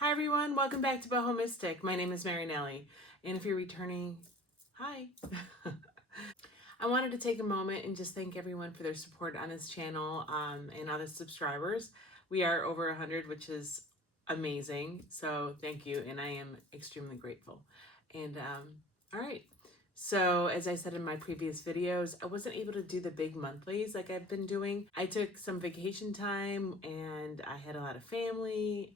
Hi everyone, welcome back to BohoMystic. My name is Mary Nelly, and if you're returning, hi. I wanted to take a moment and just thank everyone for their support on this channel and other subscribers. We are over 100, which is amazing, so thank you, and I am extremely grateful. And all right, so as I said in my previous videos, I wasn't able to do the big monthlies like I've been doing. I took some vacation time, and I had a lot of family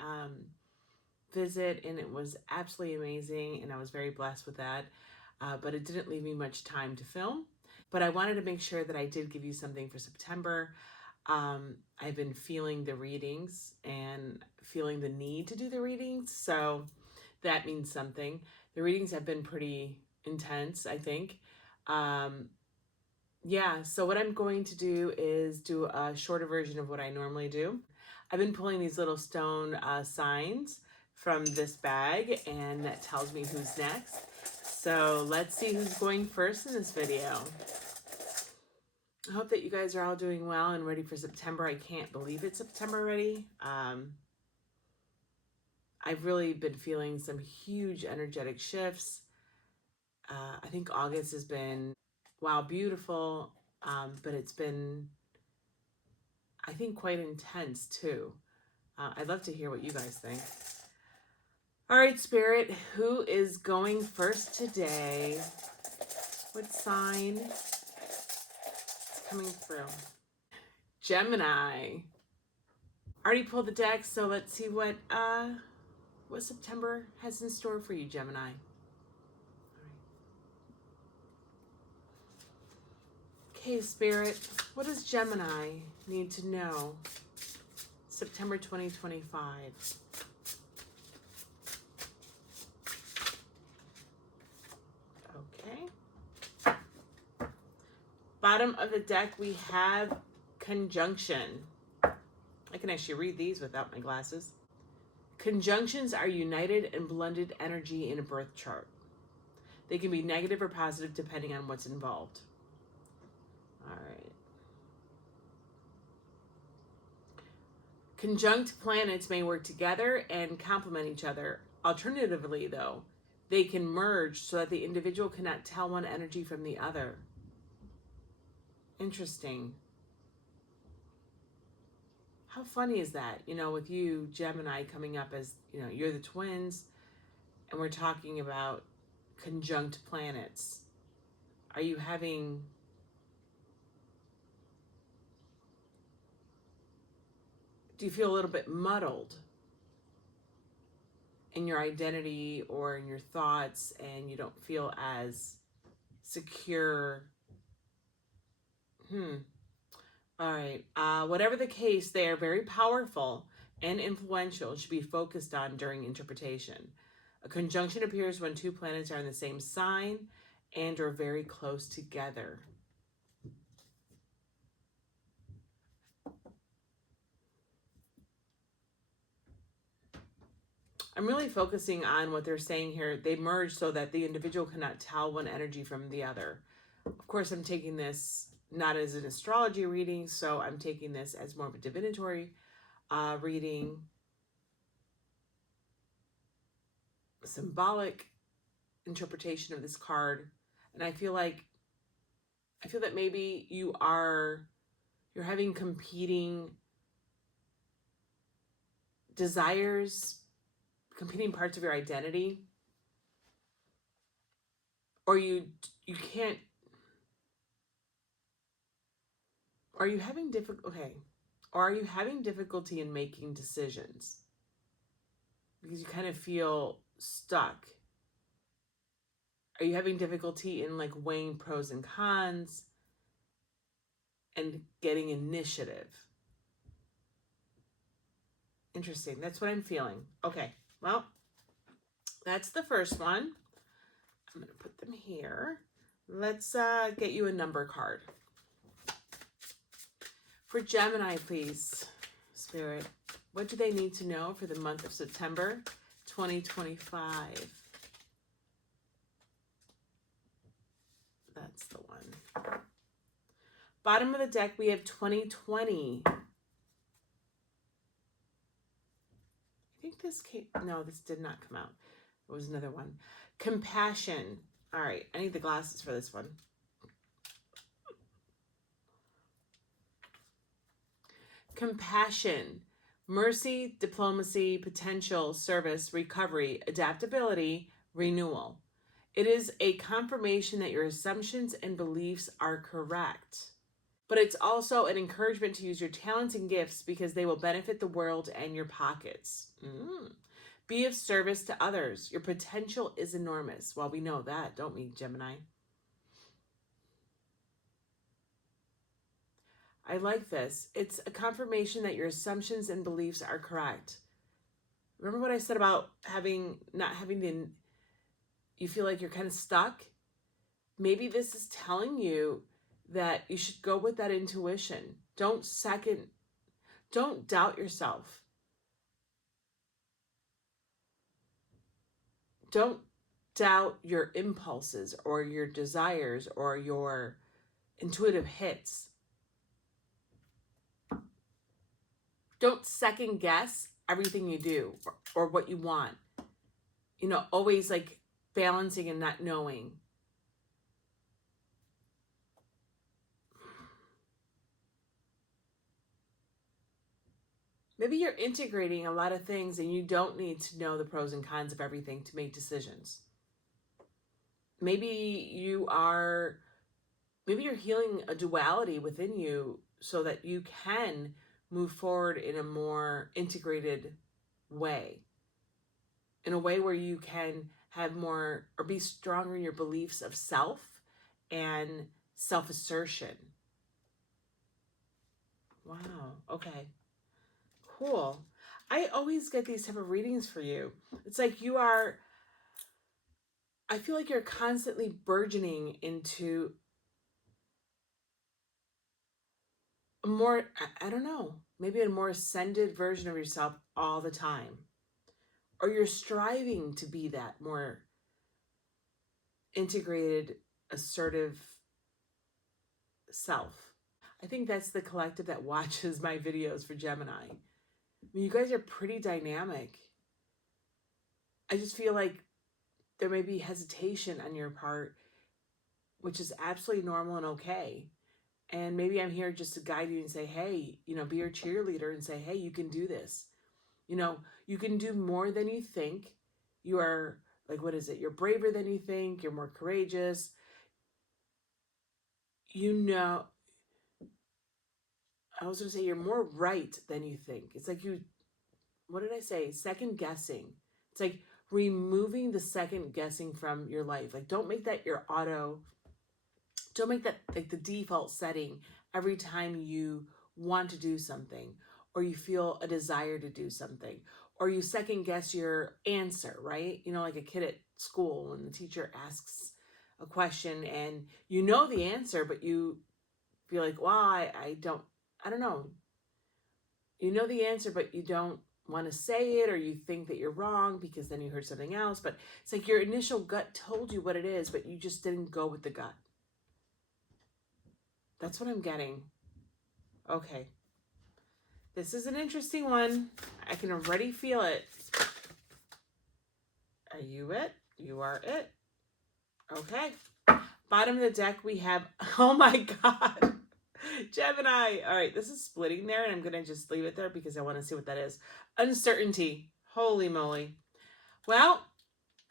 visit, and it was absolutely amazing, and I was very blessed with that, but it didn't leave me much time to film. But I wanted to make sure that I did give you something for September. I've been feeling the readings and feeling the need to do the readings, so that means something. The readings have been pretty intense, I think. Yeah, so what I'm going to do is do a shorter version of what I normally do. I've been pulling these little stone signs from this bag, and that tells me who's next. So let's see who's going first in this video. I hope that you guys are all doing well and ready for September. I can't believe it's September already. I've really been feeling some huge energetic shifts. I think August has been, wow, beautiful, but it's been, I think, quite intense too. I'd love to hear what you guys think. All right, Spirit, who is going first today? What sign is coming through? Gemini. Already pulled the deck, so let's see what September has in store for you, Gemini. Okay, Spirit, what does Gemini need to know? September 2025. Okay. Bottom of the deck, we have conjunction. I can actually read these without my glasses. Conjunctions are united and blended energy in a birth chart. They can be negative or positive depending on what's involved. All right. Conjunct planets may work together and complement each other. Alternatively, though, they can merge so that the individual cannot tell one energy from the other. Interesting. How funny is that? You know, with you, Gemini, coming up as, you know, you're the twins, and we're talking about conjunct planets. Are you having... do you feel a little bit muddled in your identity or in your thoughts, and you don't feel as secure? All right. Whatever the case, they are very powerful and influential, should be focused on during interpretation. A conjunction appears when two planets are in the same sign and are very close together. I'm really focusing on what they're saying here. They merge so that the individual cannot tell one energy from the other. Of course, I'm taking this not as an astrology reading, so I'm taking this as more of a divinatory reading, symbolic interpretation of this card. And I feel that maybe you're having competing desires, competing parts of your identity, or you can't. Are you having or are you having difficulty in making decisions because you kind of feel stuck? Are you having difficulty in like weighing pros and cons and getting initiative? Interesting. That's what I'm feeling. Okay, well, that's the first one. I'm going to put them here. Let's get you a number card. For Gemini, please, Spirit, what do they need to know for the month of September 2025? That's the one. Bottom of the deck, we have 2020. I think this came, no, this did not come out. It was another one. Compassion. All right, I need the glasses for this one. Compassion, mercy, diplomacy, potential, service, recovery, adaptability, renewal. It is a confirmation that your assumptions and beliefs are correct. But it's also an encouragement to use your talents and gifts because they will benefit the world and your pockets. Be of service to others. Your potential is enormous. Well, we know that, don't we, Gemini? I like this. It's a confirmation that your assumptions and beliefs are correct. Remember what I said about not having the, you feel like you're kind of stuck? Maybe this is telling you that you should go with that intuition. Don't doubt yourself. Don't doubt your impulses or your desires or your intuitive hits. Don't second guess everything you do or what you want. You know, always like balancing and not knowing. Maybe you're integrating a lot of things and you don't need to know the pros and cons of everything to make decisions. Maybe you're healing a duality within you so that you can move forward in a more integrated way. In a way where you can have more or be stronger in your beliefs of self and self-assertion. Wow. Okay. Cool. I always get these type of readings for you. It's like I feel like you're constantly burgeoning into a more, I don't know, maybe a more ascended version of yourself all the time. Or you're striving to be that more integrated, assertive self. I think that's the collective that watches my videos for Gemini. I mean, you guys are pretty dynamic. I just feel like there may be hesitation on your part, which is absolutely normal and okay. And maybe I'm here just to guide you and say, hey, be your cheerleader and say, hey, you can do this. You can do more than you think. You are, like, what is it? You're braver than you think. You're more courageous. I was going to say you're more right than you think. It's like what did I say? Second guessing. It's like removing the second guessing from your life. Like, don't make that don't make that like the default setting every time you want to do something or you feel a desire to do something or you second guess your answer, right? Like a kid at school when the teacher asks a question and you know the answer, but you feel like, well, I don't know. You know the answer, but you don't want to say it or you think that you're wrong because then you heard something else. But it's like your initial gut told you what it is, but you just didn't go with the gut. That's what I'm getting. Okay. This is an interesting one. I can already feel it. Are you it? You are it. Okay. Bottom of the deck, we have, oh my God, Gemini. All right, this is splitting there, and I'm going to just leave it there because I want to see what that is. Uncertainty. Holy moly. Well,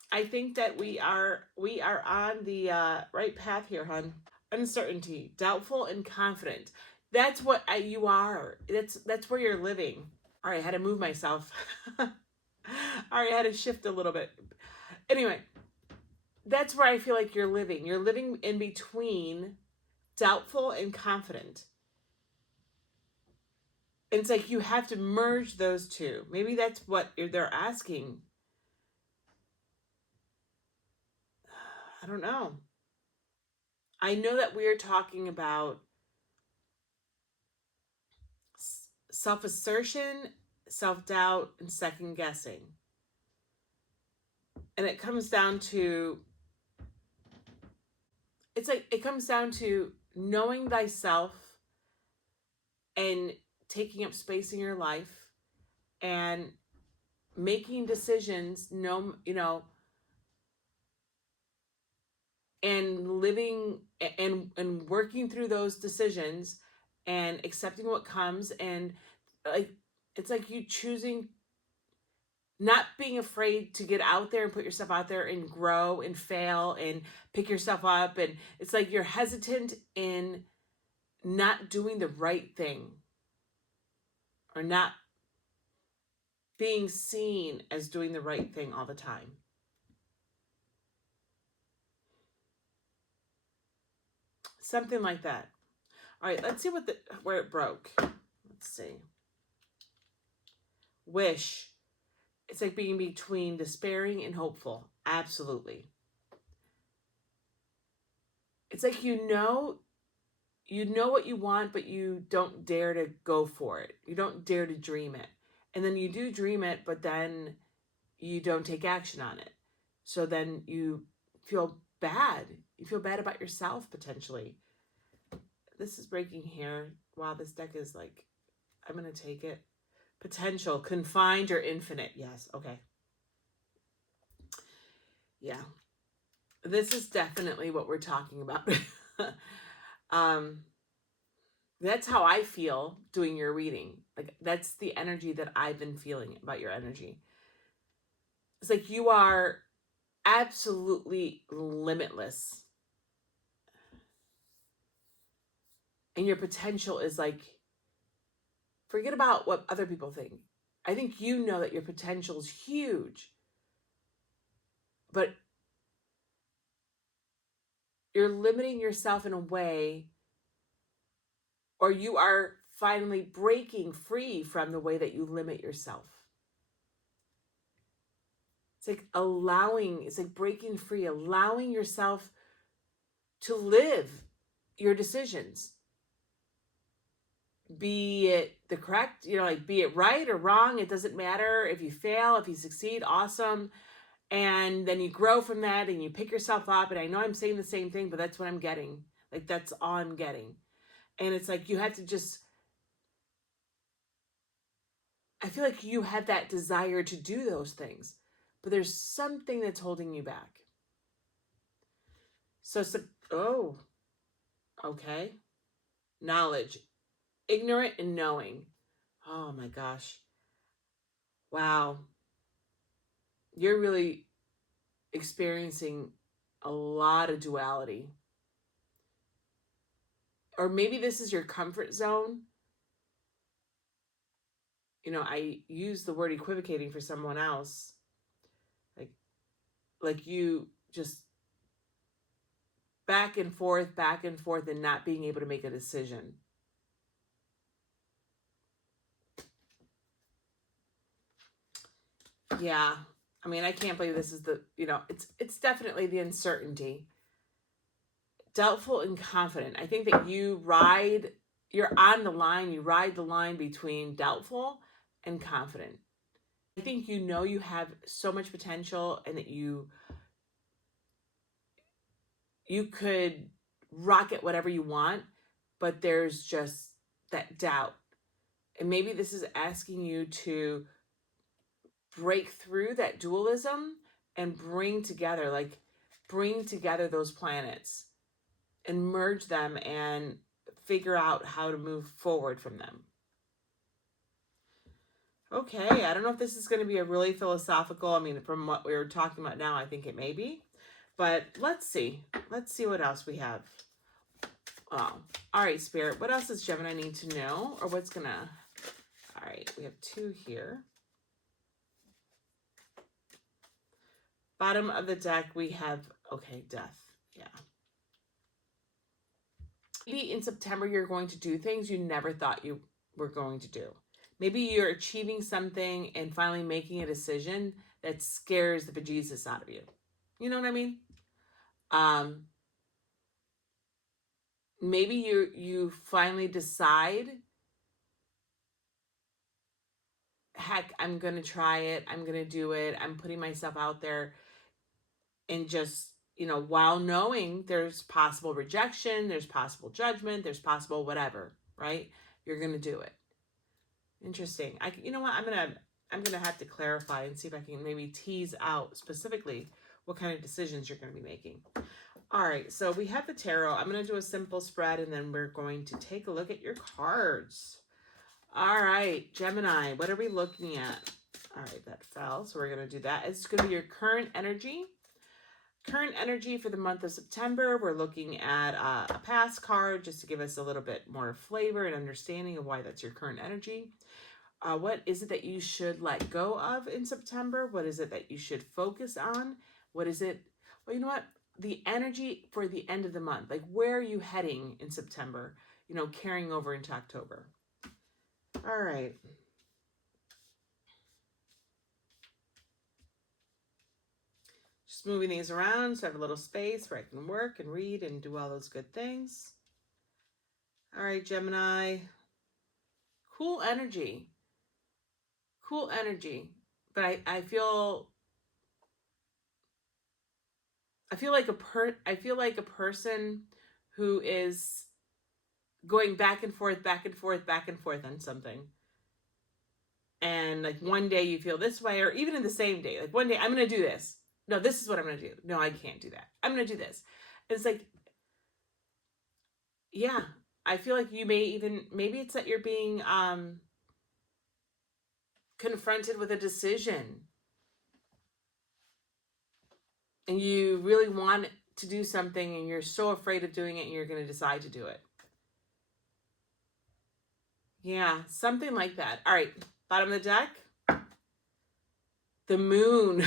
I think that we are on the right path here, hon. Uncertainty, doubtful and confident. That's what you are. That's where you're living. All right, I had to move myself. All right, I had to shift a little bit. Anyway, that's where I feel like you're living. You're living in between doubtful and confident. It's like you have to merge those two. Maybe that's what they're asking. I don't know. I know that we're talking about self-assertion, self-doubt, and second guessing. And it comes down to, it comes down to knowing thyself and taking up space in your life and making decisions, no, you know, and living and working through those decisions and accepting what comes, and like it's like you choosing, not being afraid to get out there and put yourself out there and grow and fail and pick yourself up. And it's like you're hesitant in not doing the right thing, or not being seen as doing the right thing all the time. Something like that. All right, let's see where it broke. Let's see. Wish. It's like being between despairing and hopeful. Absolutely. It's like you know what you want, but you don't dare to go for it. You don't dare to dream it. And then you do dream it, but then you don't take action on it. So then you feel bad. You feel bad about yourself, potentially. This is breaking here. Wow, this deck is like, I'm going to take it. Potential, confined or infinite. Yes, okay. Yeah. This is definitely what we're talking about. That's how I feel doing your reading. Like, that's the energy that I've been feeling about your energy. It's like you are absolutely limitless. And your potential is like, forget about what other people think. I think you know that your potential is huge. But you're limiting yourself in a way, or you are finally breaking free from the way that you limit yourself. It's like it's like breaking free, allowing yourself to live your decisions. Be it the correct, like be it right or wrong, it doesn't matter. If you fail, if you succeed, awesome. And then you grow from that and you pick yourself up. And I know I'm saying the same thing, but that's what I'm getting. Like, that's all I'm getting. And it's like you have to just, I feel like you have that desire to do those things, but there's something that's holding you back. Oh, okay. Knowledge, ignorant and knowing. Oh my gosh. Wow. You're really experiencing a lot of duality. Or maybe this is your comfort zone. I use the word equivocating for someone else. Like you just back and forth, and not being able to make a decision. Yeah. I mean, I can't believe this is it's definitely the uncertainty. Doubtful and confident. I think that you're on the line, you ride the line between doubtful and confident. I think you have so much potential, and that you could rocket whatever you want, but there's just that doubt. And maybe this is asking you to break through that dualism and bring together those planets and merge them and figure out how to move forward from them. Okay, I don't know if this is going to be a really philosophical, I mean, from what we were talking about now, I think it may be. But let's see. Let's see what else we have. Oh, all right, Spirit. What else does Gemini need to know? Or what's going to... All right, we have two here. Bottom of the deck, we have, okay, death. Yeah. Maybe in September, you're going to do things you never thought you were going to do. Maybe you're achieving something and finally making a decision that scares the bejesus out of you. You know what I mean? Maybe you finally decide, heck, I'm going to try it. I'm going to do it. I'm putting myself out there, and just, while knowing there's possible rejection, there's possible judgment, there's possible whatever, right? You're going to do it. Interesting. You know what? I'm going to have to clarify and see if I can maybe tease out specifically what kind of decisions you're going to be making. All right, so we have the tarot. I'm going to do a simple spread, and then we're going to take a look at your cards. All right, Gemini, what are we looking at? All right, that fell, so we're going to do that. It's going to be your current energy. Current energy for the month of September. We're looking at a past card just to give us a little bit more flavor and understanding of why that's your current energy. What is it that you should let go of in September? What is it that you should focus on? What is it? Well, you know what? The energy for the end of the month. Like, where are you heading in September? You know, carrying over into October. All right. Just moving these around so I have a little space where I can work and read and do all those good things. All right, Gemini. Cool energy. Cool energy. But I feel like I feel like a person who is going back and forth, back and forth, back and forth on something. And like one day you feel this way, or even in the same day, like one day I'm going to do this. No, this is what I'm going to do. No, I can't do that. I'm going to do this. And it's like, yeah, I feel like you may even, maybe it's that you're being confronted with a decision and you really want to do something and you're so afraid of doing it and you're going to decide to do it. Yeah, something like that. All right, bottom of the deck. The moon.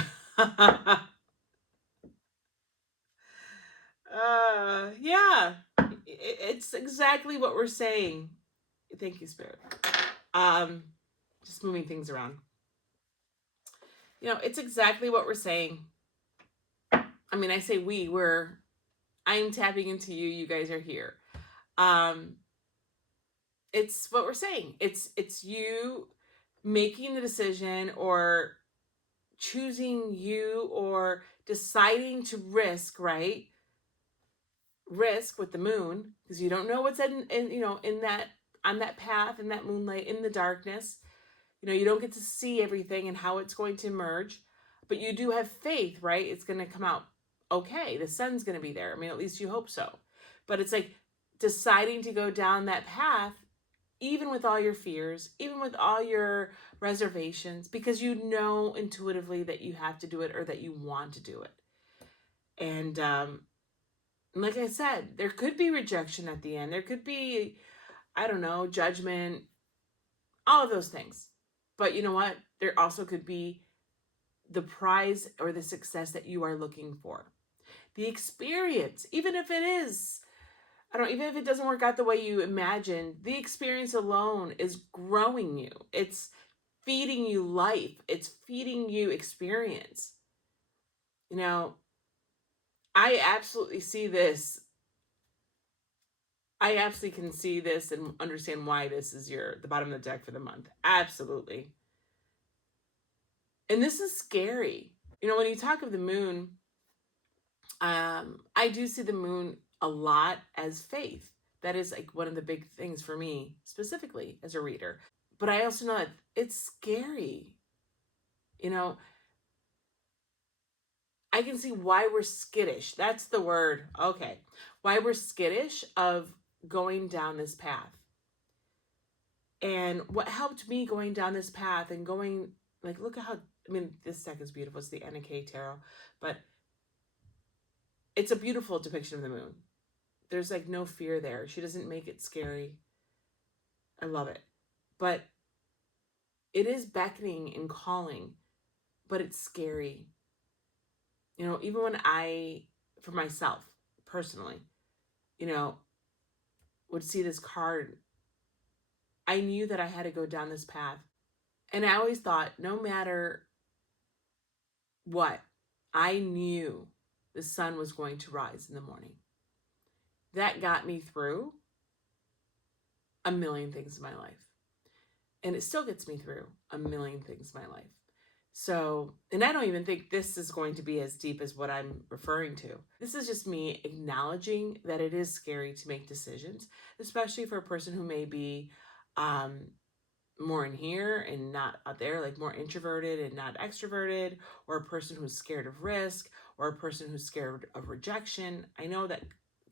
Yeah, it's exactly what we're saying. Thank you, Spirit. Just moving things around. You know, it's exactly what we're saying. I mean, I say I'm tapping into you. You guys are here. It's what we're saying. It's you making the decision or choosing you or deciding to risk, right? Risk with the moon, because you don't know what's in that, on that path, in that moonlight, in the darkness. You know, you don't get to see everything and how it's going to emerge, but you do have faith, right? It's going to come out okay. The sun's going to be there. I mean, at least you hope so. But it's like deciding to go down that path, even with all your fears, even with all your reservations, because you know intuitively that you have to do it or that you want to do it. And like I said, there could be rejection at the end. There could be, I don't know, judgment, all of those things. But you know what? There also could be the prize or the success that you are looking for. The experience, even if it is, even if it doesn't work out the way you imagined, the experience alone is growing you. It's feeding you life. It's feeding you experience. You know, I absolutely see this. I absolutely can see this and understand why this is the bottom of the deck for the month. Absolutely. And this is scary. You know, when you talk of the moon, I do see the moon a lot as faith. That is like one of the big things for me, specifically as a reader. But I also know that it's scary. You know, I can see why we're skittish. That's the word. Okay. Why we're skittish of going down this path. And what helped me going down this path and going, like, look at how, I mean, this deck is beautiful. It's the Anike Tarot, but it's a beautiful depiction of the moon. There's like no fear there. She doesn't make it scary. I love it. But it is beckoning and calling, but it's scary. You know, even when for myself, personally, you know, would see this card, I knew that I had to go down this path. And I always thought, no matter what, I knew the sun was going to rise in the morning. That got me through a million things in my life. And it still gets me through a million things in my life. So, and I don't even think this is going to be as deep as what I'm referring to. This is just me acknowledging that it is scary to make decisions, especially for a person who may be more in here and not out there, like more introverted and not extroverted, or a person who's scared of risk, or a person who's scared of rejection. I know that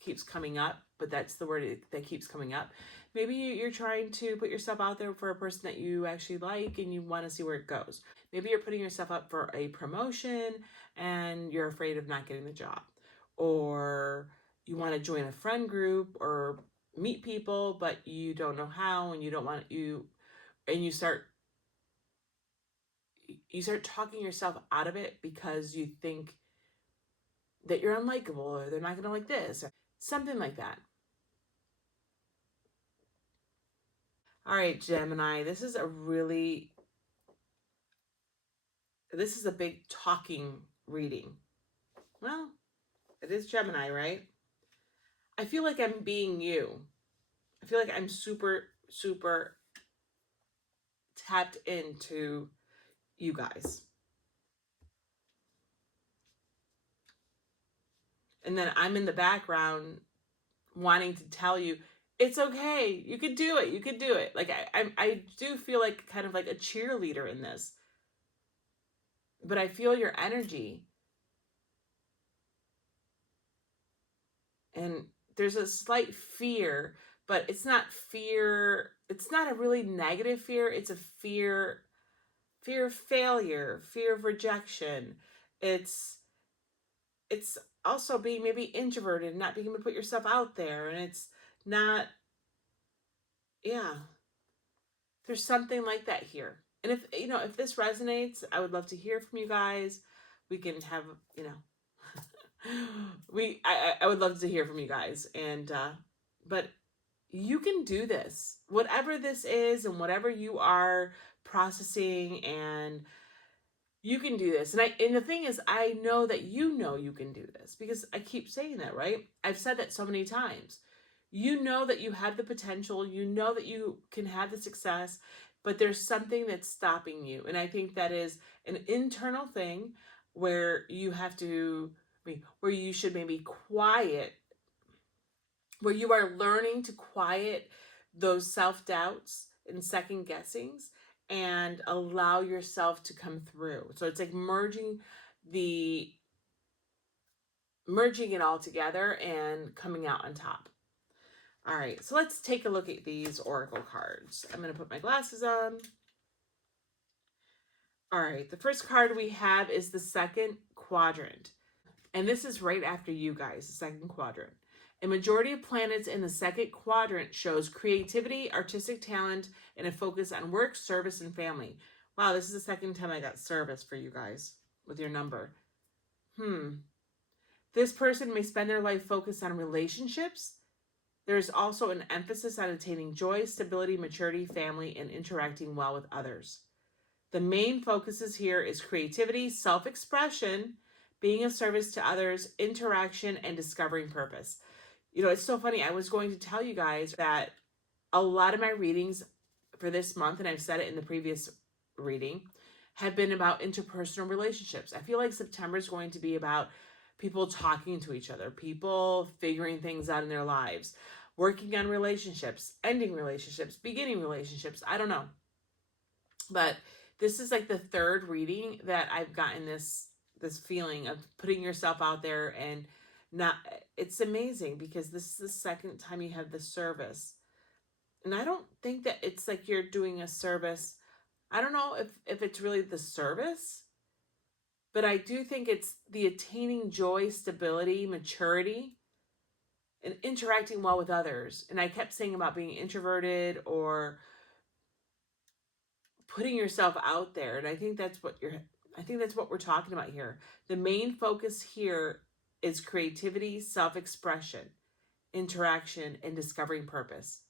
keeps coming up, but that's the word that keeps coming up. Maybe you're trying to put yourself out there for a person that you actually like and you want to see where it goes. Maybe you're putting yourself up for a promotion and you're afraid of not getting the job. Or you want to join a friend group or meet people, but you don't know how, and you don't want you and you start talking yourself out of it because you think that you're unlikable, or they're not going to like this, or something like that. All right, Gemini, this is a big talking reading. Well, it is Gemini, right? I feel like I'm being you. I feel like I'm super, super tapped into you guys. And then I'm in the background wanting to tell you, it's okay. You could do it. You could do it. Like I do feel like kind of like a cheerleader in this. But I feel your energy. And there's a slight fear, but it's not fear. It's not a really negative fear. It's a fear of failure, fear of rejection. It's it's also being maybe introverted, not being able to put yourself out there, and it's not, yeah. There's something like that here. And if this resonates, I would love to hear from you guys. We can have, you know, I would love to hear from you guys. And but you can do this. Whatever this is and whatever you are processing, and you can do this. And the thing is, I know that you can do this because I keep saying that, right? I've said that so many times. You know that you have the potential, you know that you can have the success, but there's something that's stopping you. And I think that is an internal thing where you have to, where you should maybe quiet, where you are learning to quiet those self doubts and second guessings and allow yourself to come through. So it's like the merging it all together and coming out on top. All right, so let's take a look at these oracle cards. I'm going to put my glasses on. All right, the first card we have is the second quadrant. And this is right after you guys, the second quadrant. A majority of planets in the second quadrant shows creativity, artistic talent, and a focus on work, service, and family. Wow, this is the second time I got service for you guys with your number. This person may spend their life focused on relationships. There's also an emphasis on attaining joy, stability, maturity, family, and interacting well with others. The main focuses here is creativity, self-expression, being of service to others, interaction, and discovering purpose. You know, it's so funny. I was going to tell you guys that a lot of my readings for this month, and I've said it in the previous reading, have been about interpersonal relationships. I feel like September is going to be about people talking to each other, people figuring things out in their lives, working on relationships, ending relationships, beginning relationships. I don't know. But this is like the third reading that I've gotten this feeling of putting yourself out there, and not, it's amazing because this is the second time you have the service. And I don't think that it's like you're doing a service. I don't know if it's really the service, but I do think it's the attaining joy, stability, maturity, and interacting well with others. And I kept saying about being introverted or putting yourself out there. And I think that's what we're talking about here. The main focus here is creativity, self-expression, interaction, and discovering purpose.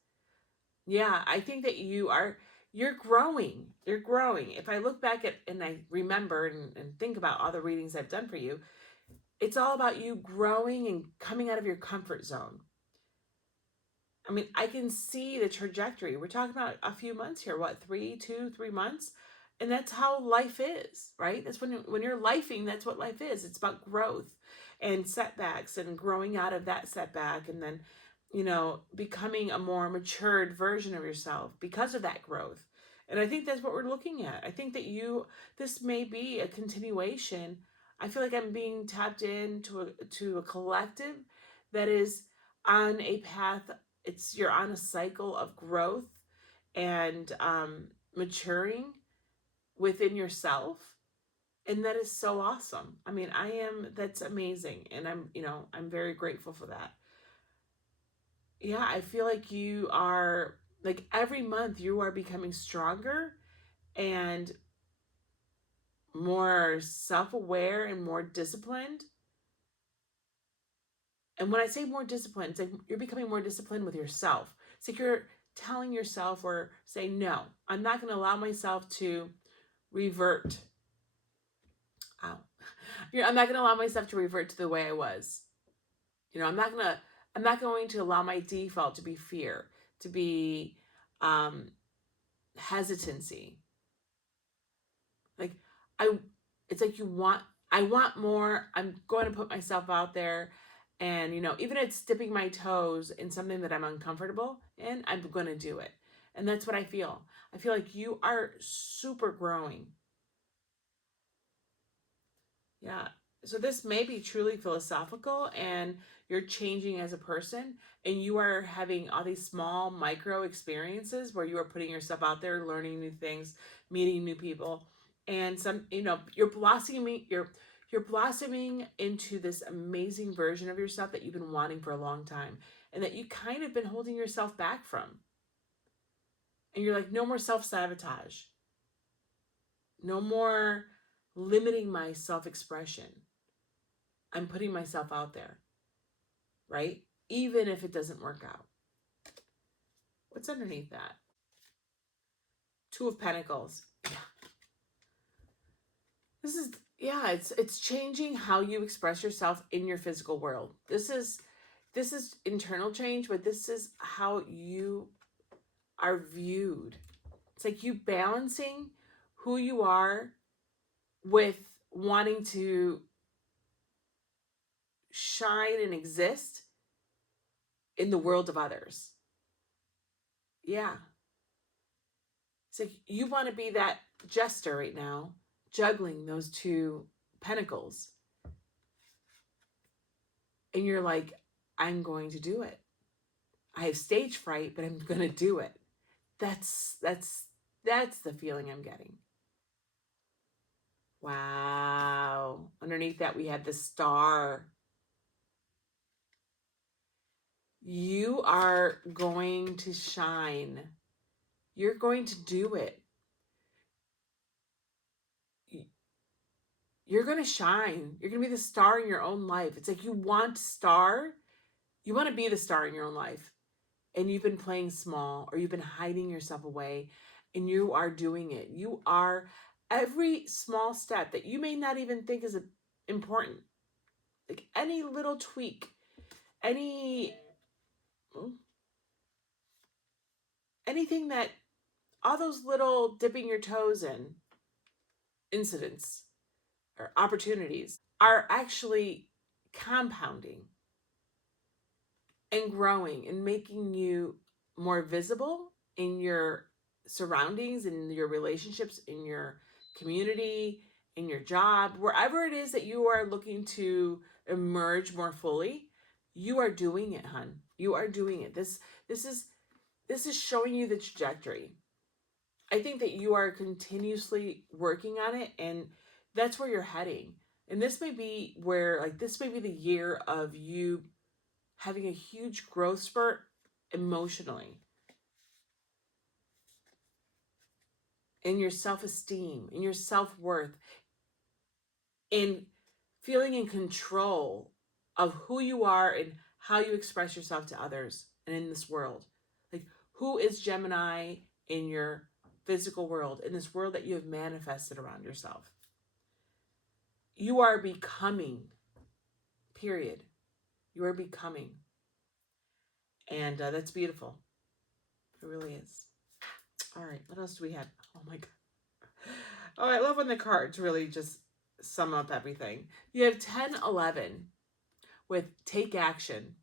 Yeah, I think that you're growing. You're growing. If I look back at and I remember and think about all the readings I've done for you, it's all about you growing and coming out of your comfort zone. I mean, I can see the trajectory. We're talking about a few months here. What, 3 months? And that's how life is, right? That's when you're lifing, that's what life is. It's about growth and setbacks and growing out of that setback, and then, becoming a more matured version of yourself because of that growth. And I think that's what we're looking at. I think that this may be a continuation. I feel like I'm being tapped into a collective that is on a path. You're on a cycle of growth and maturing within yourself. And that is so awesome. I mean, that's amazing. And I'm very grateful for that. Yeah, I feel like you are, like, every month you are becoming stronger and more self-aware and more disciplined. And when I say more disciplined, it's like you're becoming more disciplined with yourself. It's like you're telling yourself or saying, no, I'm not going to allow myself to revert. Ow. I'm not going to allow myself to revert to the way I was. I'm not going to allow my default to be fear, to be hesitancy. Like it's like I want more. I'm going to put myself out there, and even if it's dipping my toes in something that I'm uncomfortable in, I'm going to do it. And that's what I feel. I feel like you are super growing. Yeah. So this may be truly philosophical, and you're changing as a person, and you are having all these small micro experiences where you are putting yourself out there, learning new things, meeting new people. And you're blossoming into this amazing version of yourself that you've been wanting for a long time, and that you kind of been holding yourself back from. And you're like, no more self-sabotage. No more limiting my self-expression. I'm putting myself out there, right? Even if it doesn't work out. What's underneath that? Two of Pentacles. Yeah. It's changing how you express yourself in your physical world. This is internal change, but this is how you are viewed. It's like you balancing who you are with wanting to shine and exist in the world of others. Yeah. It's like you want to be that jester right now, juggling those two pentacles. And you're like, I'm going to do it. I have stage fright, but I'm going to do it. That's the feeling I'm getting. Wow. Underneath that, we have the star. You are going to shine. You're going to do it. You're going to shine. You're going to be the star in your own life. It's like you want star. You want to be the star in your own life. And you've been playing small, or you've been hiding yourself away, and you are doing it. You are, every small step that you may not even think is important, like any little tweak, anything that, all those little dipping your toes in incidents or opportunities are actually compounding and growing and making you more visible in your surroundings, in your relationships, in your community, in your job, wherever it is that you are looking to emerge more fully. You are doing it, hun. You are doing it. This is showing you the trajectory. I think that you are continuously working on it, and that's where you're heading. And this may be the year of you having a huge growth spurt emotionally, in your self-esteem, in your self-worth, in feeling in control of who you are and how you express yourself to others and in this world. Like, who is Gemini in your physical world, in this world that you have manifested around yourself? You are becoming, period. You are becoming. And that's beautiful. It really is. All right, what else do we have? Oh my God. Oh, I love when the cards really just sum up everything. You have 10-11 with take action.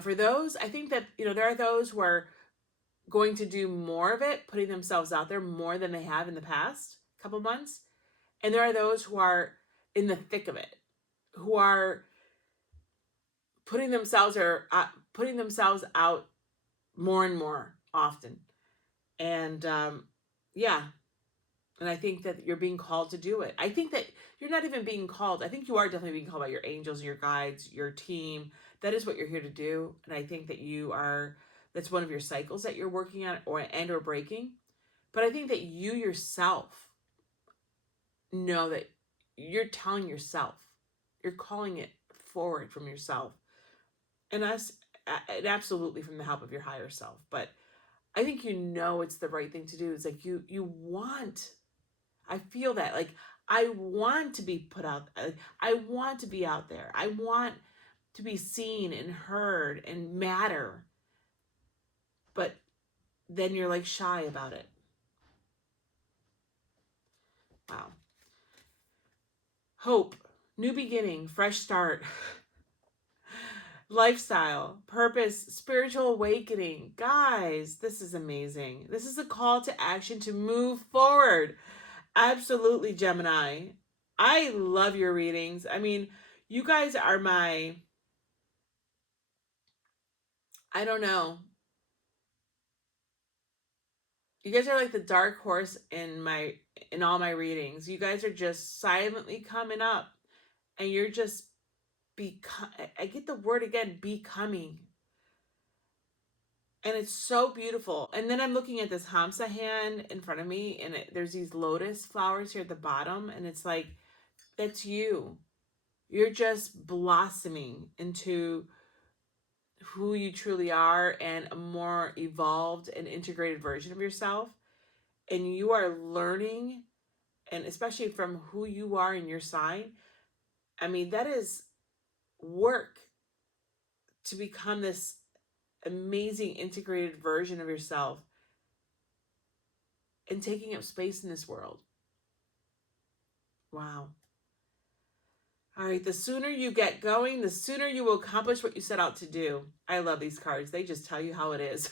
For those, I think that, there are those who are going to do more of it, putting themselves out there more than they have in the past couple months. And there are those who are in the thick of it, who are putting themselves out more and more often. And yeah, and I think that you're being called to do it. I think that you're not even being called. I think you are definitely being called by your angels, your guides, your team. That is what you're here to do. And I think that that's one of your cycles that you're working on or breaking. But I think that you yourself know that you're telling yourself, you're calling it forward from yourself. And absolutely from the help of your higher self. But I think you know it's the right thing to do. It's like you want, I feel that, like, I want to be put out. I want to be out there. I want to be seen and heard and matter. But then you're like shy about it. Wow. Hope, new beginning, fresh start, lifestyle, purpose, spiritual awakening. Guys, this is amazing. This is a call to action to move forward. Absolutely, Gemini. I love your readings. I mean, you guys are I don't know. You guys are like the dark horse in all my readings. You guys are just silently coming up, and you're just I get the word again, becoming. And it's so beautiful. And then I'm looking at this Hamsa hand in front of me, and there's these lotus flowers here at the bottom, and it's like, that's you. You're just blossoming into who you truly are and a more evolved and integrated version of yourself. And you are learning, and especially from who you are in your sign. I mean, that is work to become this amazing integrated version of yourself and taking up space in this world. Wow. All right, the sooner you get going, the sooner you will accomplish what you set out to do. I love these cards. They just tell you how it is.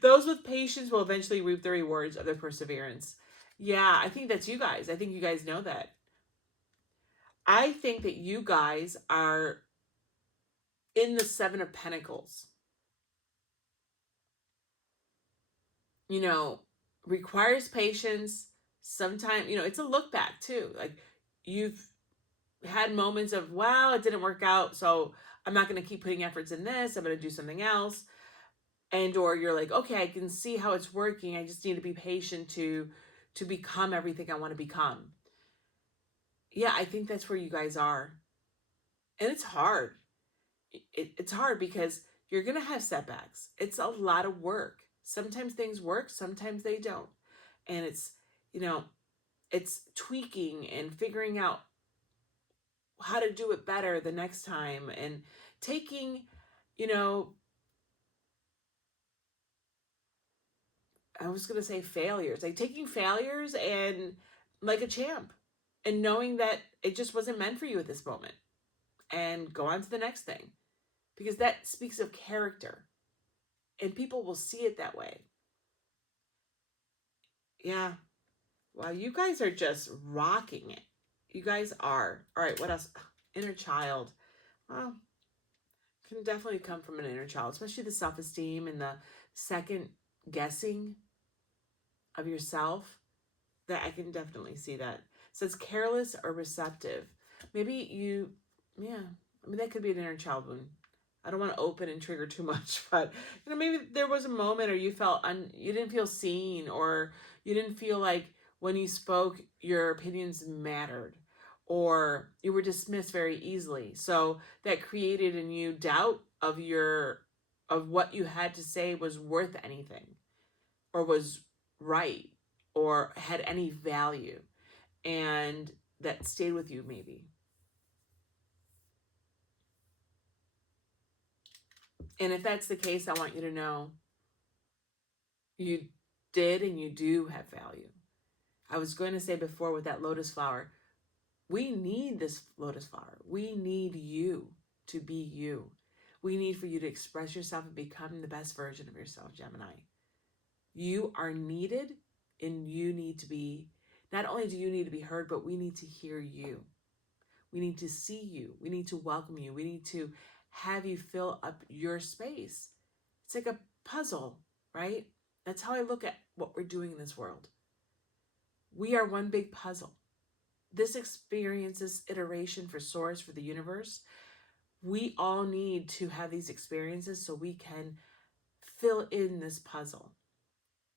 Those with patience will eventually reap the rewards of their perseverance. Yeah, I think that's you guys. I think you guys know that. I think that you guys are in the Seven of Pentacles. You know, requires patience. Sometimes, it's a look back too. Like, you've had moments of, wow, it didn't work out, so I'm not going to keep putting efforts in this. I'm going to do something else. And or you're like, okay, I can see how it's working. I just need to be patient to become everything I want to become. Yeah, I think that's where you guys are. And it's hard. It's hard because you're going to have setbacks. It's a lot of work. Sometimes things work, sometimes they don't. And it's tweaking and figuring out how to do it better the next time, and taking, I was going to say failures, like taking failures and like a champ, and knowing that it just wasn't meant for you at this moment, and go on to the next thing, because that speaks of character and people will see it that way. Yeah. Wow, you guys are just rocking it. You guys are. All right, what else? Inner child. Well, can definitely come from an inner child, especially the self-esteem and the second guessing of yourself. That I can definitely see that. So it's careless or receptive. Maybe yeah. I mean, that could be an inner child wound. I don't want to open and trigger too much, but maybe there was a moment, or you felt you didn't feel seen, or you didn't feel like when you spoke, your opinions mattered, or you were dismissed very easily. So that created in you doubt of what you had to say was worth anything, or was right, or had any value, and that stayed with you maybe. And if that's the case, I want you to know you did and you do have value. I was going to say before with that lotus flower, we need this lotus flower. We need you to be you. We need for you to express yourself and become the best version of yourself, Gemini. You are needed, and you need to be, not only do you need to be heard, but we need to hear you. We need to see you. We need to welcome you. We need to have you fill up your space. It's like a puzzle, right? That's how I look at what we're doing in this world. We are one big puzzle. This experience, this iteration for Source, for the universe, we all need to have these experiences so we can fill in this puzzle.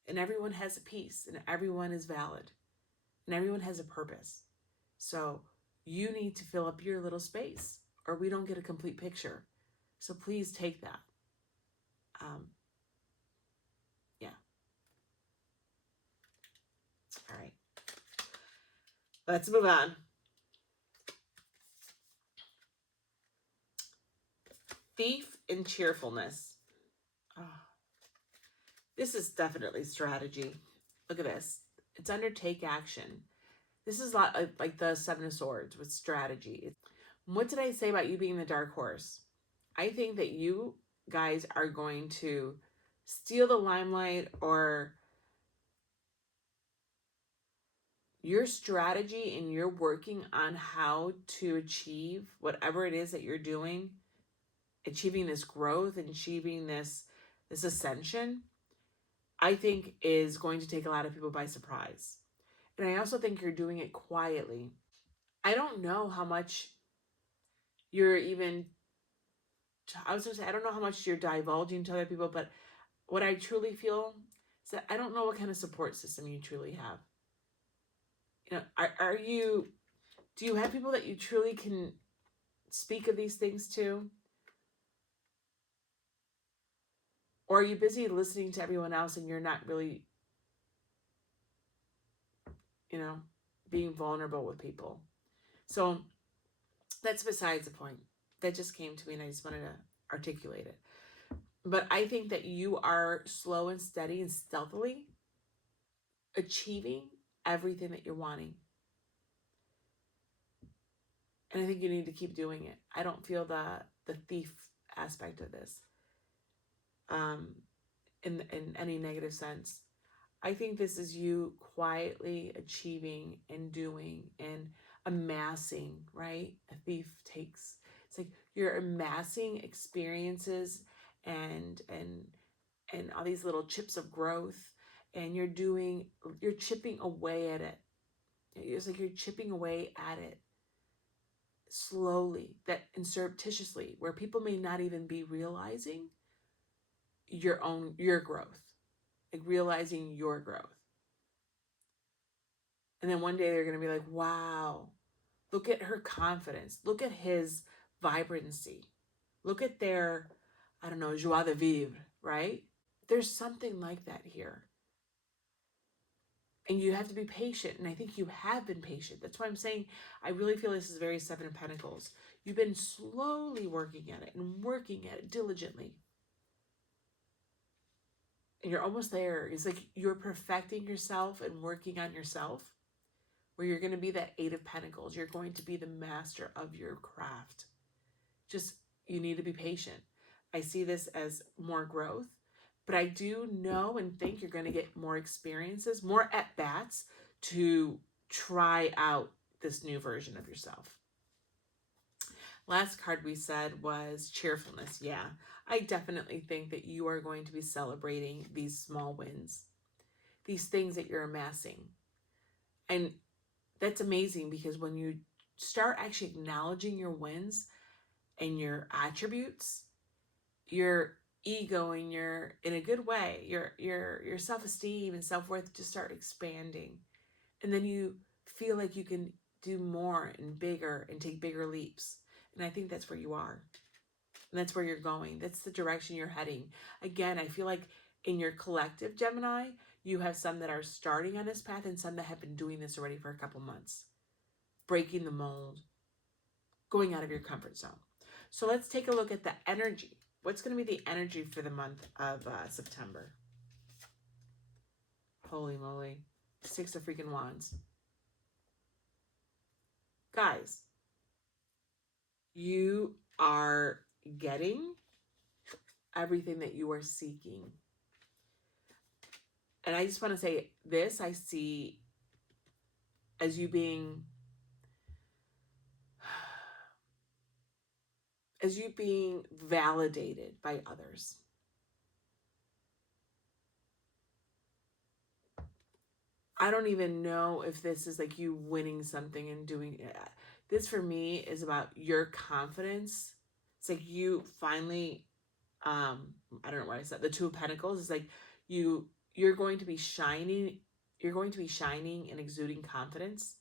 And everyone has a piece, and everyone is valid, and everyone has a purpose. So you need to fill up your little space, or we don't get a complete picture. So please take that. Yeah. All right. Let's move on. Thief and cheerfulness. Oh, this is definitely strategy. Look at this. It's under take action. This is a lot like the Seven of Swords with strategy. What did I say about you being the dark horse? I think that you guys are going to steal the limelight, or your strategy, and you're working on how to achieve whatever it is that you're doing, achieving this growth and achieving this ascension, I think is going to take a lot of people by surprise. And I also think you're doing it quietly. I don't know how much you're even, I was going to say, I don't know how much you're divulging to other people, but what I truly feel is that I don't know what kind of support system you truly have. You know, are you, do you have people that you truly can speak of these things to? Or are you busy listening to everyone else and you're not really, you know, being vulnerable with people? So that's besides the point. That just came to me and I just wanted to articulate it. But I think that you are slow and steady and stealthily achieving everything that you're wanting. And I think you need to keep doing it. I don't feel the thief aspect of this in any negative sense. I think this is you quietly achieving and doing and amassing, right? A thief takes, it's like you're amassing experiences and all these little chips of growth, and you're chipping away at it. It's like you're chipping away at it slowly, that and surreptitiously, where people may not even be realizing your growth, like realizing your growth. And then one day they're going to be like, wow, look at her confidence. Look at his vibrancy. Look at their, I don't know, joie de vivre, right? There's something like that here. And you have to be patient. And I think you have been patient. That's why I'm saying I really feel this is very Seven of Pentacles. You've been slowly working at it and working at it diligently. And you're almost there. It's like you're perfecting yourself and working on yourself, where you're going to be that Eight of Pentacles. You're going to be the master of your craft. Just, you need to be patient. I see this as more growth, but I do know and think you're going to get more experiences, more at-bats to try out this new version of yourself. Last card we said was cheerfulness. Yeah, I definitely think that you are going to be celebrating these small wins, these things that you're amassing. And that's amazing, because when you start actually acknowledging your wins and your attributes, your ego and your, in a good way, your self-esteem and self-worth just start expanding. And then you feel like you can do more and bigger and take bigger leaps. And I think that's where you are. And that's where you're going. That's the direction you're heading. Again, I feel like in your collective, Gemini, you have some that are starting on this path and some that have been doing this already for a couple months. Breaking the mold. Going out of your comfort zone. So let's take a look at the energy. What's going to be the energy for the month of September? Holy moly. Six of freaking Wands. Guys, you are getting everything that you are seeking. And I just want to say this, I see as you being validated by others. I don't even know if this is like you winning something and doing it. This for me is about your confidence. It's like you finally, I don't know what I said, the Two of Pentacles is like you're going to be shining, and exuding confidence.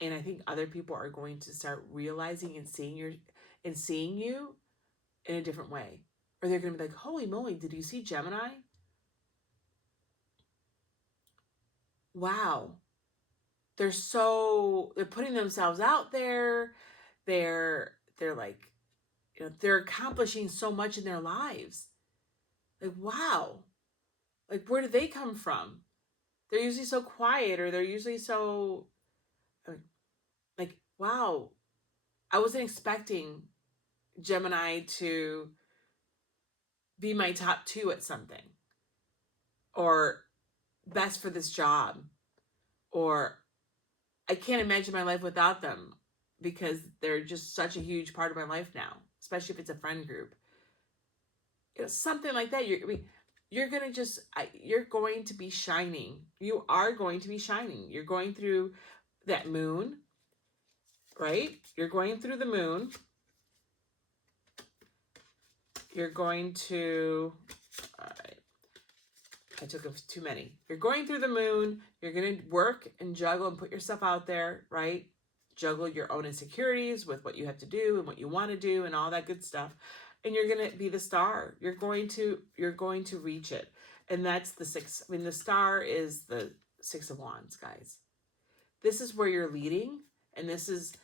And I think other people are going to start realizing and seeing you in a different way. Or they're going to be like, holy moly, did you see Gemini? Wow. They're putting themselves out there. They're like, they're accomplishing so much in their lives. Like, wow. Like, where do they come from? They're usually so quiet, or they're usually so like, wow. I wasn't expecting Gemini to be my top 2 at something, or best for this job, or I can't imagine my life without them, because they're just such a huge part of my life now, especially if it's a friend group. Something like that. You're going to be shining. You are going to be shining. You're going through that moon, right? You're going through the moon. You're going to, all right, I took too many. You're going through the moon. You're going to work and juggle and put yourself out there, right? Juggle your own insecurities with what you have to do and what you want to do and all that good stuff. And you're going to be the star. You're going to reach it. And that's the 6. I mean, the star is the 6 of Wands, guys. This is where you're leading, and this is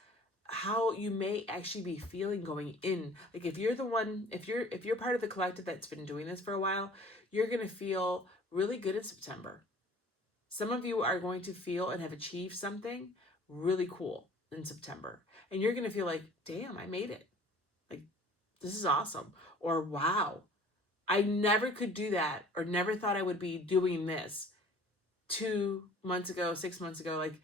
how you may actually be feeling going in. Like, if you're the one, if you're part of the collective that's been doing this for a while, you're going to feel really good in September. Some of you are going to feel and have achieved something really cool in September. And you're going to feel like, damn, I made it. Like, this is awesome. Or, wow, I never could do that, or never thought I would be doing this 2 months ago, 6 months ago. Like,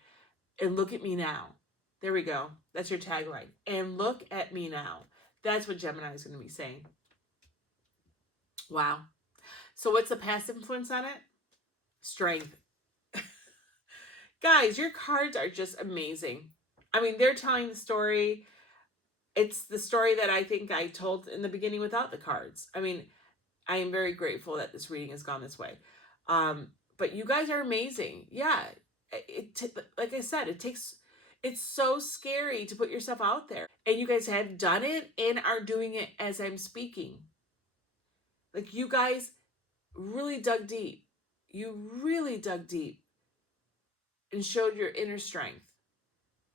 and look at me now. There we go. That's your tagline. And look at me now. That's what Gemini is going to be saying. Wow. So what's the past influence on it? Strength. Guys, your cards are just amazing. I mean, they're telling the story. It's the story that I think I told in the beginning without the cards. I mean, I am very grateful that this reading has gone this way. But you guys are amazing. Yeah. Like I said, it's so scary to put yourself out there. And you guys have done it and are doing it as I'm speaking. Like, you guys really dug deep. You really dug deep and showed your inner strength.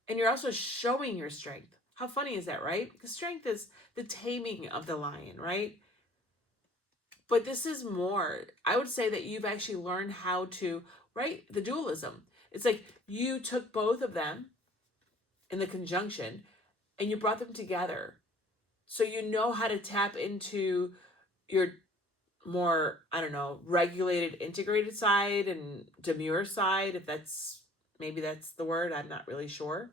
And you're also showing your strength. How funny is that, right? Because strength is the taming of the lion, right? But this is more. I would say that you've actually learned how to, right? The dualism. It's like you took both of them in the conjunction and you brought them together. So you know how to tap into your more, I don't know, regulated, integrated side and demure side, if maybe that's the word, I'm not really sure.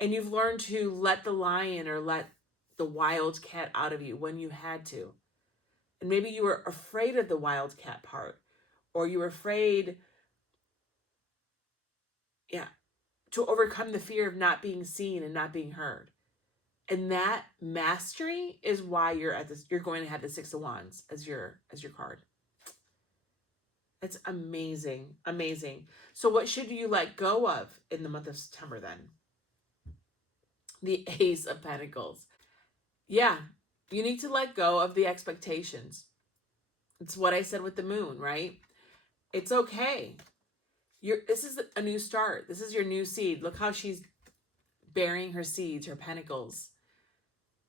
And you've learned to let the lion or let the wildcat out of you when you had to. And maybe you were afraid of the wildcat part, or you were afraid, to overcome the fear of not being seen and not being heard. And that mastery is why you're going to have the 6 of Wands as your card. That's amazing. Amazing. So what should you let go of in the month of September then? The Ace of Pentacles. Yeah, you need to let go of the expectations. It's what I said with the moon, right? It's okay. This is a new start. This is your new seed. Look how she's burying her seeds, her pentacles,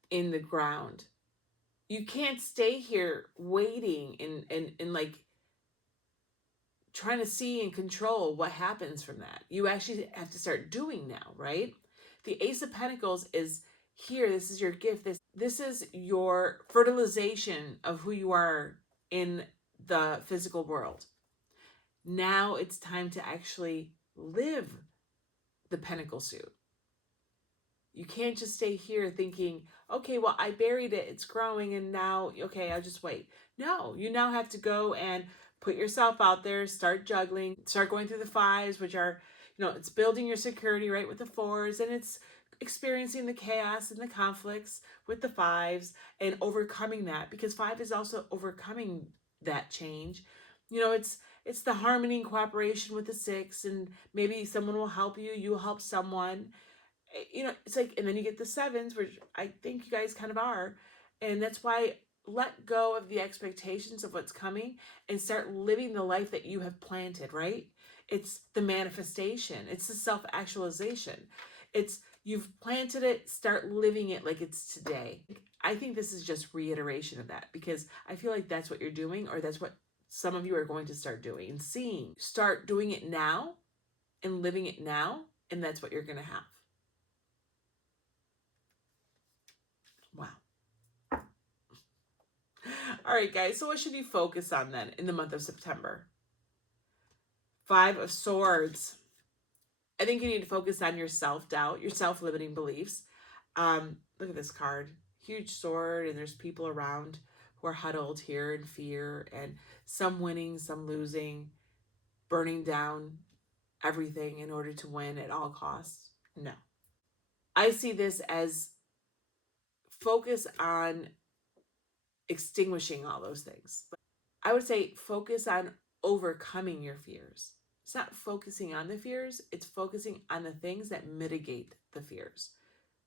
in the ground. You can't stay here waiting and like trying to see and control what happens from that. You actually have to start doing now, right? The Ace of Pentacles is Here, this is your gift. This is your fertilization of who you are in the physical world. Now it's time to actually live the pentacle suit. You can't just stay here thinking, okay, well, I buried it, it's growing, and now, okay, I'll just wait. No, you now have to go and put yourself out there, start juggling, start going through the fives, which are, it's building your security, right, with the fours, and it's experiencing the chaos and the conflicts with the fives and overcoming that, because five is also overcoming that change. It's the harmony and cooperation with the six, and maybe someone will help you, you'll help someone. It's like, and then you get the sevens, which I think you guys kind of are. And that's why let go of the expectations of what's coming and start living the life that you have planted, right? It's the manifestation. It's the self-actualization. It's you've planted it, start living it like it's today. I think this is just reiteration of that, because I feel like that's what you're doing, or that's what some of you are going to start doing and seeing. Start doing it now and living it now, and that's what you're going to have. Wow. All right, guys. So what should you focus on then in the month of September? Five of Swords. I think you need to focus on your self-doubt, your self-limiting beliefs. Look at this card. Huge sword, and there's people around who are huddled here in fear, and some winning, some losing, burning down everything in order to win at all costs. No. I see this as focus on extinguishing all those things. I would say focus on overcoming your fears. It's not focusing on the fears, it's focusing on the things that mitigate the fears,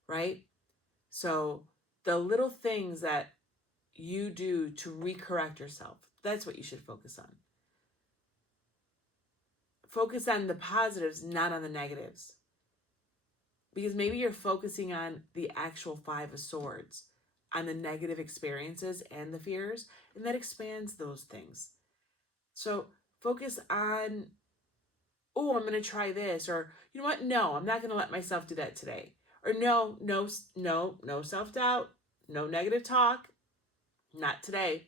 right? So the little things that you do to recorrect yourself, that's what you should focus on. Focus on the positives, not on the negatives. Because maybe you're focusing on the actual Five of Swords, on the negative experiences and the fears, and that expands those things. So focus on, oh, I'm going to try this, or you know what? No, I'm not going to let myself do that today. Or no self-doubt, no negative talk, not today.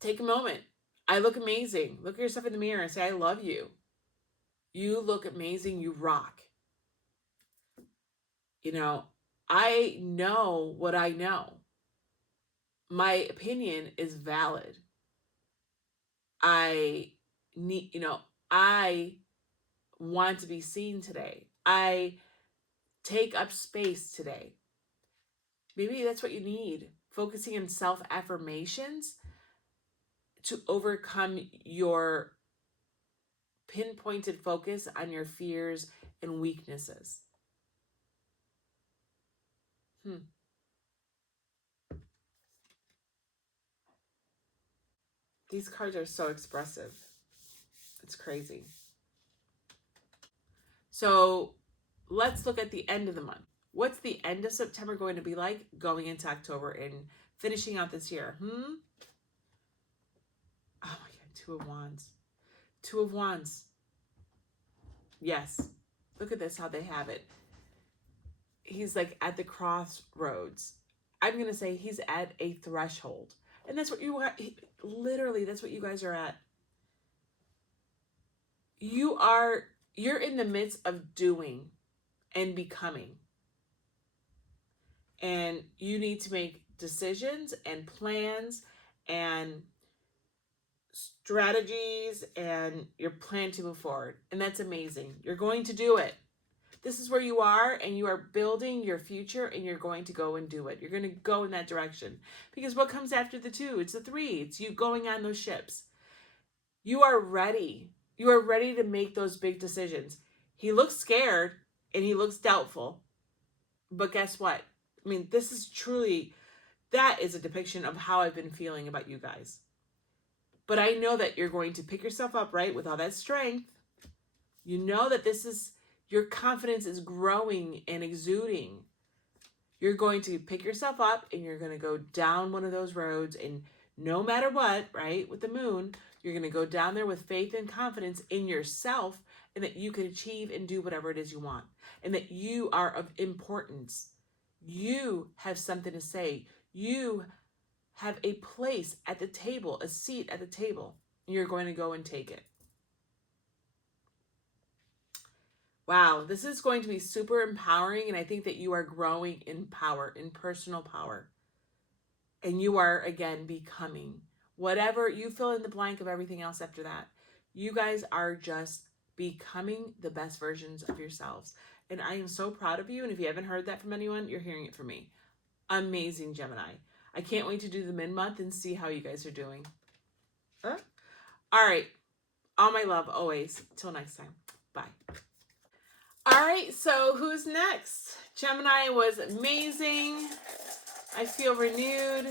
Take a moment. I look amazing. Look at yourself in the mirror and say, I love you. You look amazing. You rock. I know what I know. My opinion is valid. I want to be seen today. I take up space today. Maybe that's what you need. Focusing on self-affirmations to overcome your pinpointed focus on your fears and weaknesses. These cards are so expressive. It's crazy. So let's look at the end of the month. What's the end of September going to be like going into October and finishing out this year? Oh my God, Two of Wands. Two of Wands. Yes. Look at this, how they have it. He's like at the crossroads. I'm going to say he's at a threshold. And that's what you are. Literally, that's what you guys are at. You're in the midst of doing and becoming. And you need to make decisions and plans and strategies, and you're planning to move forward. And that's amazing. You're going to do it. This is where you are, and you are building your future, and you're going to go and do it. You're going to go in that direction. Because what comes after the two? It's the three. It's you going on those ships. You are ready. You are ready to make those big decisions. He looks scared, and he looks doubtful. But guess what? I mean, this is truly, that is a depiction of how I've been feeling about you guys. But I know that you're going to pick yourself up, right, with all that strength. You know that your confidence is growing and exuding. You're going to pick yourself up and you're going to go down one of those roads, and no matter what, right, with the moon, You're going to go down there with faith and confidence in yourself, and that you can achieve and do whatever it is you want, and that you are of importance. You have something to say. You have a place at the table, a seat at the table. You're going to go and take it. Wow, this is going to be super empowering, and I think that you are growing in power, in personal power. And you are, again, becoming. Whatever, you fill in the blank of everything else after that. You guys are just becoming the best versions of yourselves. And I am so proud of you, and if you haven't heard that from anyone, you're hearing it from me. Amazing, Gemini. I can't wait to do the mid-month and see how you guys are doing. All right. All my love, always. Till next time. Bye. All right, so who's next? Gemini was amazing. I feel renewed.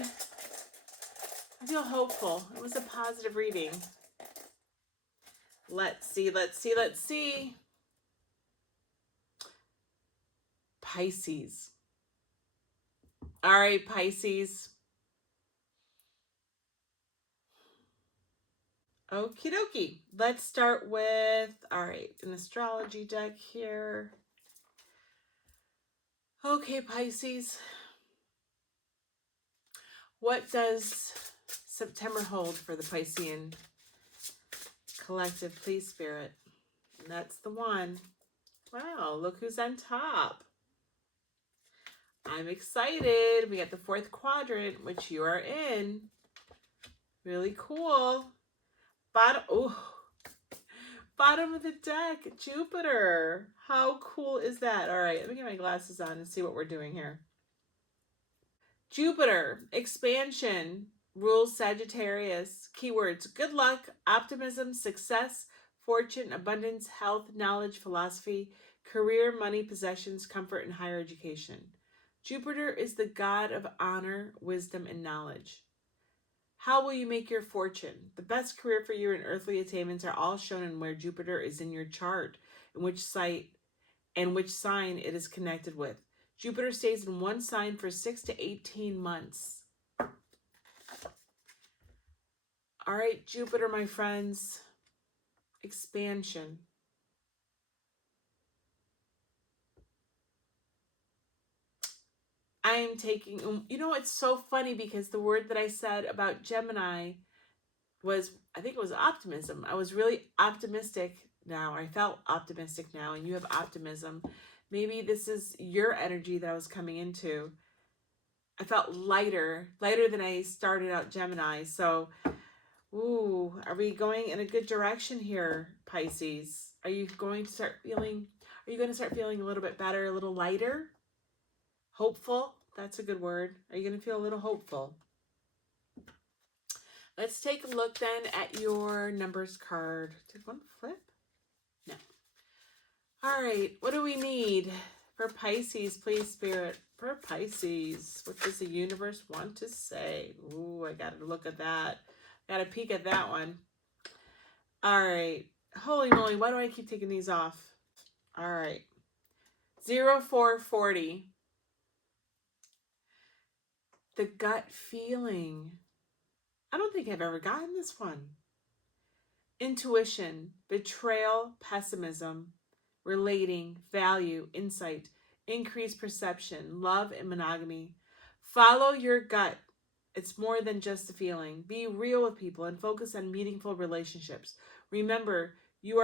I feel hopeful. It was a positive reading. Let's see, let's see, let's see. Pisces. All right, Pisces. Okie dokie. Let's start with, all right, an astrology deck here. Okay, Pisces. What does September hold for the Piscean collective, please, Spirit? And that's the one. Wow, look who's on top. I'm excited. We got the fourth quadrant, which you are in. Really cool. Bottom of the deck, Jupiter. How cool is that? All right, let me get my glasses on and see what we're doing here. Jupiter, expansion, rules Sagittarius. Keywords: good luck, optimism, success, fortune, abundance, health, knowledge, philosophy, career, money, possessions, comfort, and higher education. Jupiter is the god of honor, wisdom, and knowledge. How will you make your fortune? The best career for you and earthly attainments are all shown in where Jupiter is in your chart, and which site and which sign it is connected with. Jupiter stays in one sign for 6 to 18 months. All right, Jupiter, my friends. Expansion. I am taking, you know, it's so funny because the word that I said about Gemini was, I think it was optimism. I was really optimistic now. I felt optimistic now, and you have optimism. Maybe this is your energy that I was coming into. I felt lighter than I started out Gemini. So, ooh, are we going in a good direction here, Pisces? Are you going to start feeling a little bit better, a little lighter? Hopeful? That's a good word. Are you going to feel a little hopeful? Let's take a look then at your numbers card. Did one flip? No. All right, what do we need for Pisces, please, Spirit? For Pisces, what does the universe want to say? Ooh, I got to look at that. Got to peek at that one. All right. Holy moly, why do I keep taking these off? All right. 0440. The gut feeling. I don't think I've ever gotten this one. Intuition, betrayal, pessimism, relating, value, insight, increased perception, love, and monogamy. Follow your gut. It's more than just a feeling. Be real with people and focus on meaningful relationships. Remember, you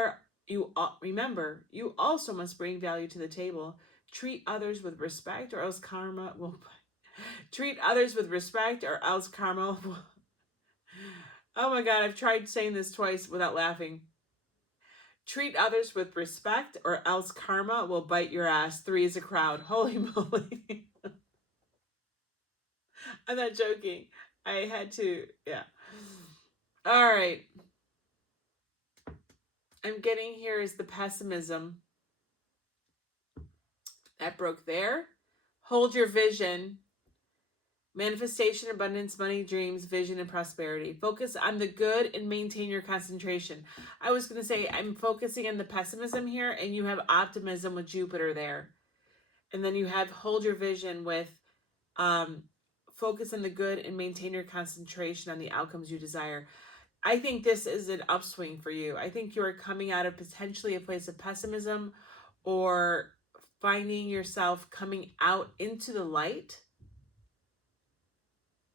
also must bring value to the table. Treat others with respect, or else karma will. Treat others with respect, or else karma will. Oh my God, I've tried saying this twice without laughing. Treat others with respect, or else karma will bite your ass. 3 is a crowd. Holy moly. I'm not joking. I had to, yeah. All right. I'm getting here is the pessimism. That broke there. Hold your vision. Manifestation, abundance, money, dreams, vision, and prosperity. Focus on the good and maintain your concentration. I was going to say, I'm focusing on the pessimism here, and you have optimism with Jupiter there. And then you have hold your vision with focus on the good and maintain your concentration on the outcomes you desire. I think this is an upswing for you. I think you are coming out of potentially a place of pessimism, or finding yourself coming out into the light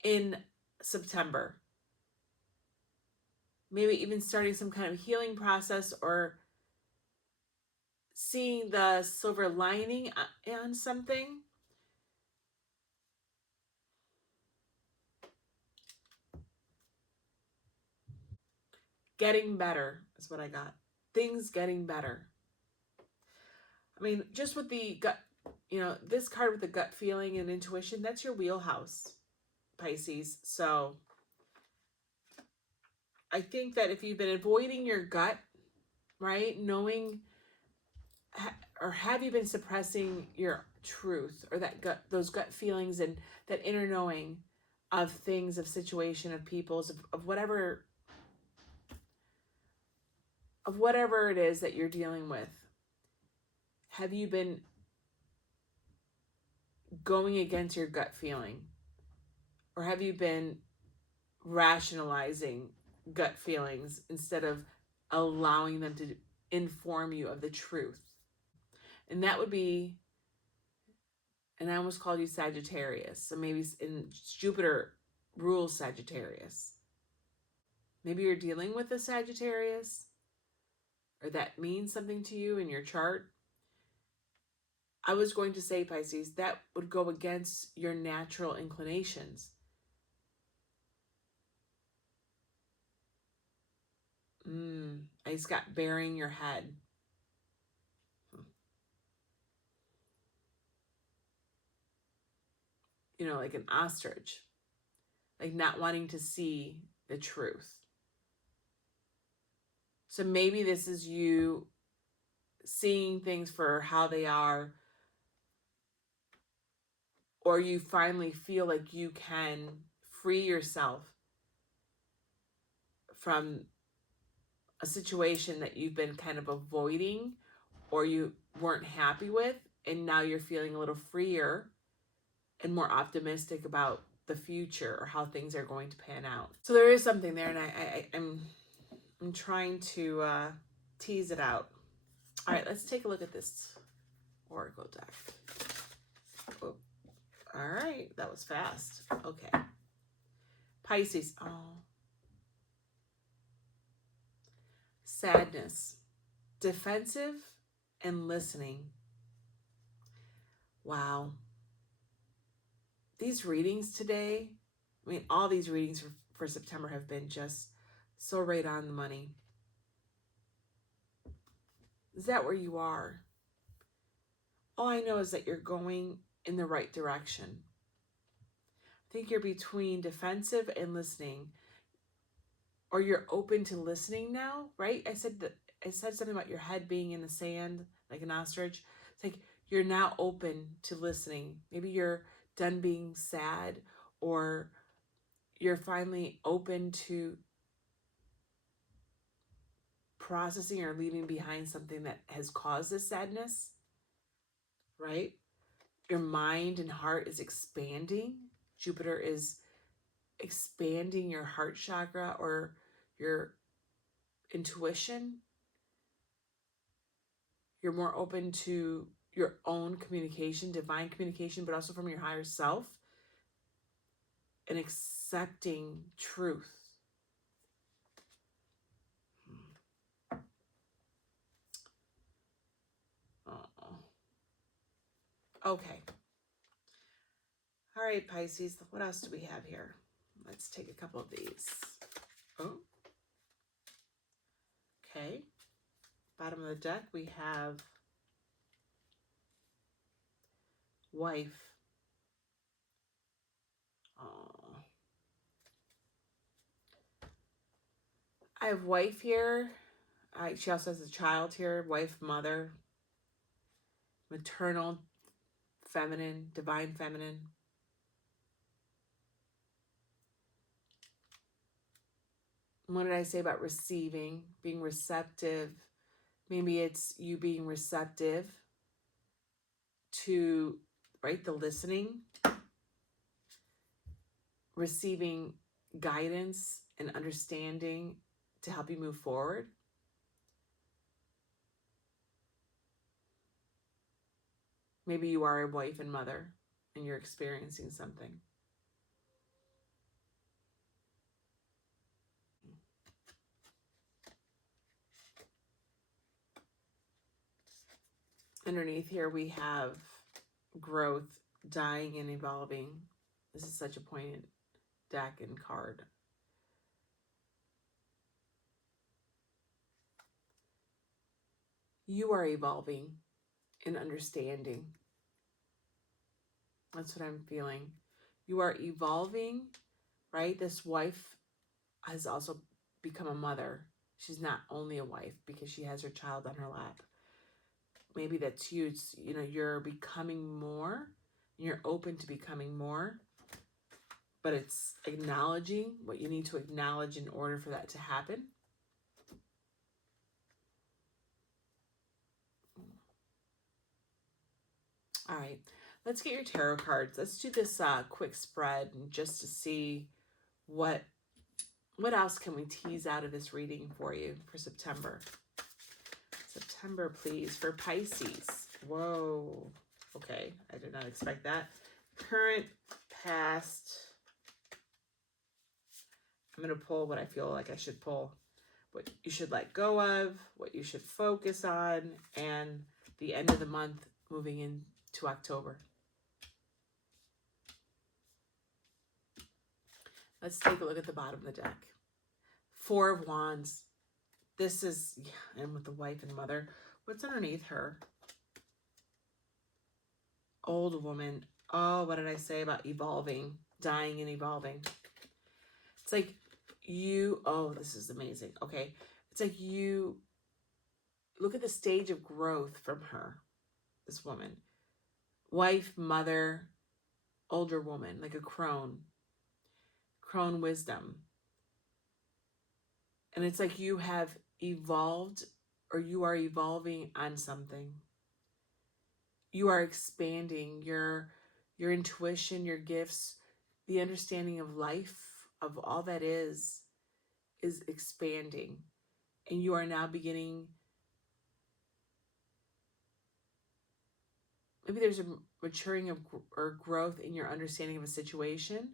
in September. Maybe even starting some kind of healing process, or seeing the silver lining on something. Getting better is what I got. Things getting better. I mean, just with the gut, this card with the gut feeling and intuition, that's your wheelhouse, Pisces. So I think that if you've been avoiding your gut, right, knowing, or have you been suppressing your truth, or that gut, those gut feelings, and that inner knowing of things, of situation, of peoples, of whatever it is that you're dealing with? Have you been going against your gut feeling, or have you been rationalizing gut feelings instead of allowing them to inform you of the truth? And that would be, and I almost called you Sagittarius. So maybe in Jupiter rules Sagittarius. Maybe you're dealing with a Sagittarius, or that means something to you in your chart. I was going to say, Pisces, that would go against your natural inclinations. I just got burying your head. Like an ostrich, like not wanting to see the truth. So maybe this is you seeing things for how they are, or you finally feel like you can free yourself from a situation that you've been kind of avoiding, or you weren't happy with, and now you're feeling a little freer and more optimistic about the future, or how things are going to pan out. So there is something there, and I'm trying to tease it out. All right, let's take a look at this oracle deck. Oh, all right, that was fast. Okay. Pisces. Oh. Sadness. Defensive and listening. Wow. These readings today, I mean, all these readings for September have been just so right on the money. Is that where you are? All I know is that you're going in the right direction. I think you're between defensive and listening, or you're open to listening now, right? I said something about your head being in the sand like an ostrich. It's like you're now open to listening. Maybe you're done being sad, or you're finally open to processing or leaving behind something that has caused this sadness, right? Your mind and heart is expanding. Jupiter is expanding your heart chakra, or your intuition. You're more open to your own communication, divine communication, but also from your higher self, and accepting truth. Okay. All right, Pisces, what else do we have here? Let's take a couple of these. Oh. Okay. Bottom of the deck, we have wife. Oh. I have wife here. She also has a child here. Wife, mother, maternal, feminine, divine feminine. What did I say about receiving, being receptive? Maybe it's you being receptive to, right, the listening, receiving guidance and understanding to help you move forward. Maybe you are a wife and mother and you're experiencing something. Underneath here we have growth, dying, and evolving. This is such a poignant deck and card. You are evolving and understanding. That's what I'm feeling. You are evolving, right? This wife has also become a mother. She's not only a wife because she has her child on her lap. Maybe that's you. It's, you know, you're becoming more. You're open to becoming more. But it's acknowledging what you need to acknowledge in order for that to happen. All right, let's get your tarot cards. Let's do this quick spread just to see what else can we tease out of this reading for you for September. September, please, for Pisces. Whoa. Okay, I did not expect that. Current, past. I'm going to pull what I feel like I should pull. What you should let go of, what you should focus on, and the end of the month moving into October. Let's take a look at the bottom of the deck. Four of Wands. This is, yeah, and with the wife and mother. What's underneath her? Old woman. Oh, what did I say about evolving? Dying and evolving. It's like you, oh, this is amazing. Okay. It's like you look at the stage of growth from her, this woman. Wife, mother, older woman, like a crone wisdom. And it's like you have evolved, or you are evolving on something. You are expanding your intuition, your gifts, the understanding of life, of all that is expanding. And you are now beginning, maybe there's a maturing of or growth in your understanding of a situation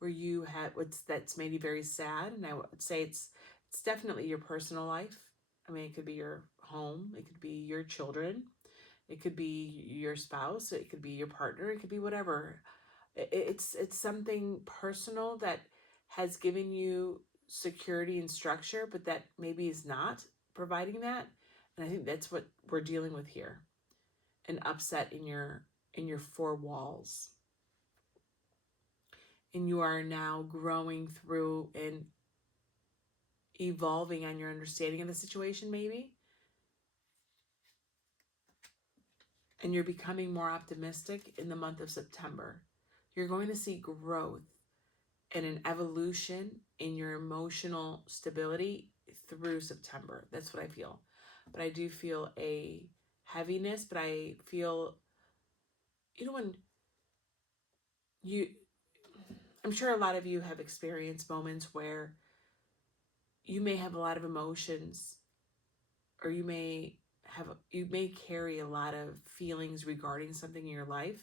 where you had that's made you very sad. And I would say it's definitely your personal life. I mean, it could be your home, it could be your children, it could be your spouse, it could be your partner, it could be whatever. It's something personal that has given you security and structure, but that maybe is not providing that. And I think that's what we're dealing with here. An upset in your four walls. And you are now growing through and evolving on your understanding of the situation, maybe. And you're becoming more optimistic in the month of September. You're going to see growth and an evolution in your emotional stability through September. That's what I feel. But I do feel a heaviness, but I feel, you know, when I'm sure a lot of you have experienced moments where you may have a lot of emotions, or you may carry a lot of feelings regarding something in your life,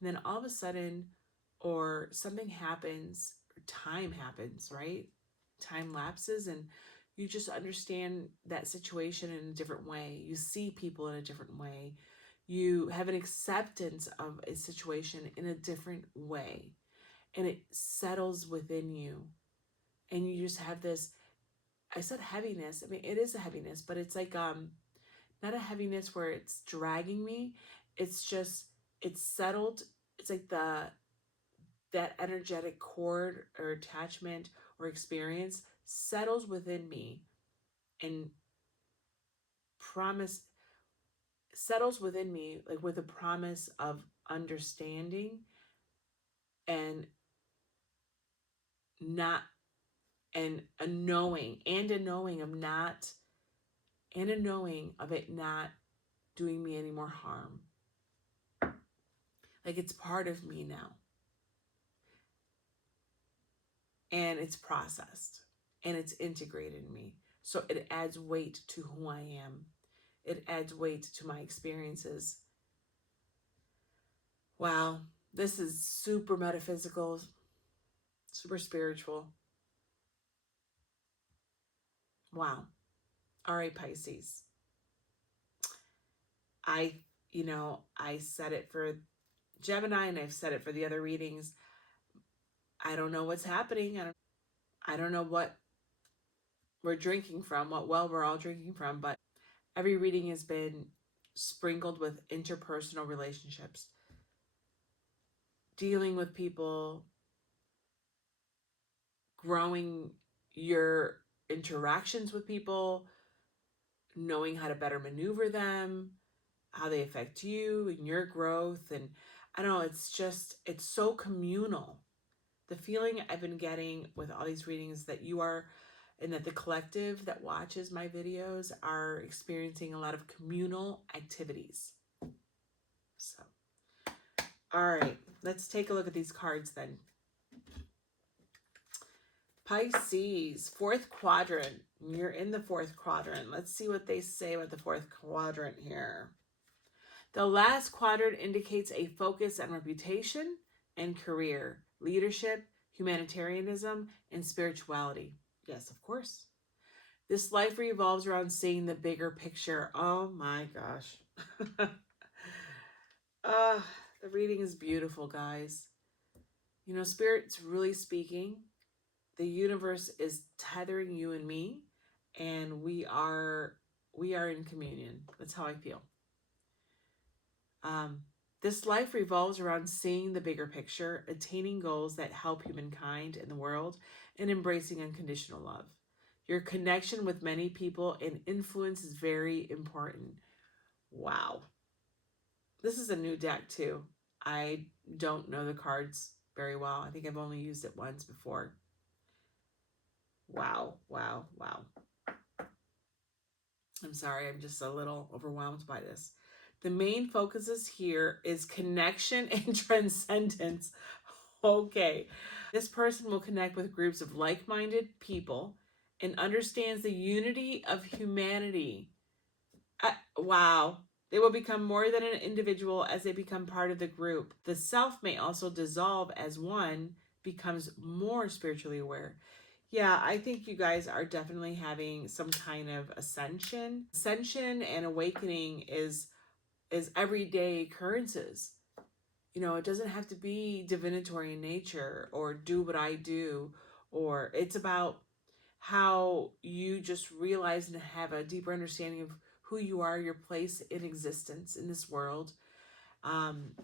and then all of a sudden, or something happens, or time happens, right? Time lapses, and you just understand that situation in a different way. You see people in a different way. You have an acceptance of a situation in a different way, and it settles within you. And you just have this, I said heaviness. I mean, it is a heaviness, but it's like not a heaviness where it's dragging me. It's just, it's settled. It's like that energetic cord or attachment or experience settles within me, and promise settles within me, like with a promise of understanding and not, and a knowing of not, and a knowing of it not doing me any more harm. Like it's part of me now. and it's processed and it's integrated in me. So it adds weight to who I am. It adds weight to my experiences. Wow, this is super metaphysical, super spiritual. Wow. All right, Pisces. I, I said it for Gemini and I've said it for the other readings. I don't know what's happening. I don't know what we're drinking from, what well we're all drinking from, but every reading has been sprinkled with interpersonal relationships, dealing with people, growing your interactions with people, knowing how to better maneuver them, how they affect you and your growth. And I don't know, it's so communal. The feeling I've been getting with all these readings that you are, and that the collective that watches my videos are experiencing a lot of communal activities. So, all right, let's take a look at these cards then. Pisces, fourth quadrant. You're in the fourth quadrant. Let's see what they say about the fourth quadrant here. The last quadrant indicates a focus on reputation and career, leadership, humanitarianism, and spirituality. Yes, of course. This life revolves around seeing the bigger picture. Oh my gosh. The reading is beautiful, guys. Spirit's really speaking. The universe is tethering you and me, and we are in communion. That's how I feel. This life revolves around seeing the bigger picture, attaining goals that help humankind and the world, and embracing unconditional love. Your connection with many people and influence is very important. Wow. This is a new deck too. I don't know the cards very well. I think I've only used it once before. Wow, wow, wow. I'm sorry, I'm just a little overwhelmed by this. The main focuses here is connection and transcendence. Okay. This person will connect with groups of like-minded people and understands the unity of humanity. Wow. They will become more than an individual as they become part of the group. The self may also dissolve as one becomes more spiritually aware. Yeah, I think you guys are definitely having some kind of ascension. Ascension and awakening is everyday occurrences. It doesn't have to be divinatory in nature or do what I do, or it's about how you just realize and have a deeper understanding of who you are, your place in existence in this world, an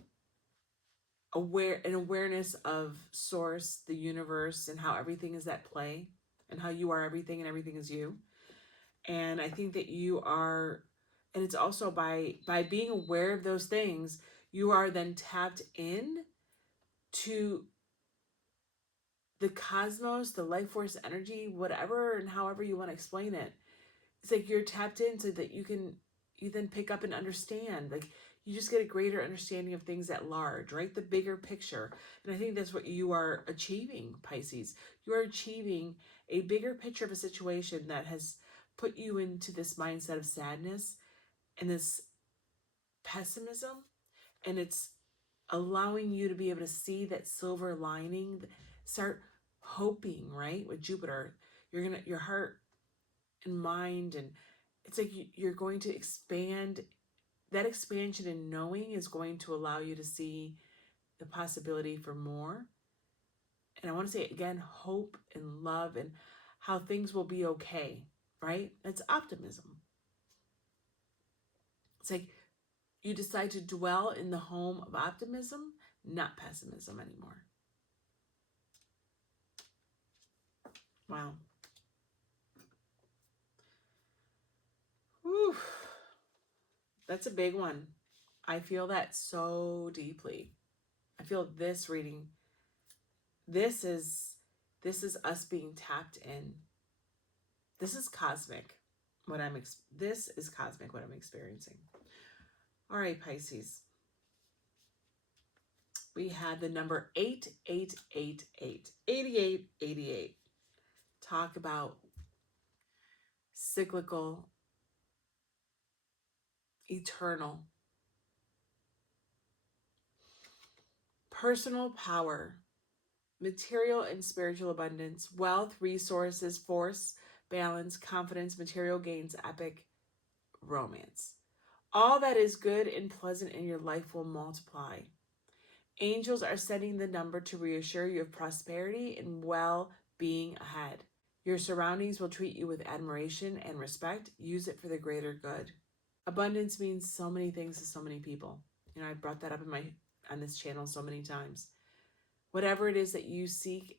awareness of source, the universe, and how everything is at play, and how you are everything and everything is you. And I think that you are, and it's also by being aware of those things, you are then tapped in to the cosmos, the life force energy, whatever and however you want to explain it. It's like you're tapped in so that you then pick up and understand. Like you just get a greater understanding of things at large, right? The bigger picture. And I think that's what you are achieving, Pisces. You are achieving a bigger picture of a situation that has put you into this mindset of sadness and this pessimism. And it's allowing you to be able to see that silver lining, start hoping, right? With Jupiter, your heart and mind, and it's like you're going to expand. That expansion in knowing is going to allow you to see the possibility for more. And I want to say again, hope and love and how things will be okay, right? That's optimism. It's like you decide to dwell in the home of optimism, not pessimism anymore. Wow. Whew. That's a big one. I feel that so deeply. I feel this reading. This is us being tapped in. This is cosmic. This is cosmic what I'm experiencing. All right, Pisces. we had the number 8888. 8888. Talk about cyclical, eternal, personal power, material and spiritual abundance, wealth, resources, force, balance, confidence, material gains, epic romance. All that is good and pleasant in your life will multiply. Angels are setting the number to reassure you of prosperity and well-being ahead. Your surroundings will treat you with admiration and respect. Use it for the greater good. Abundance means so many things to so many people. You know, I brought that up on this channel so many times. Whatever it is that you seek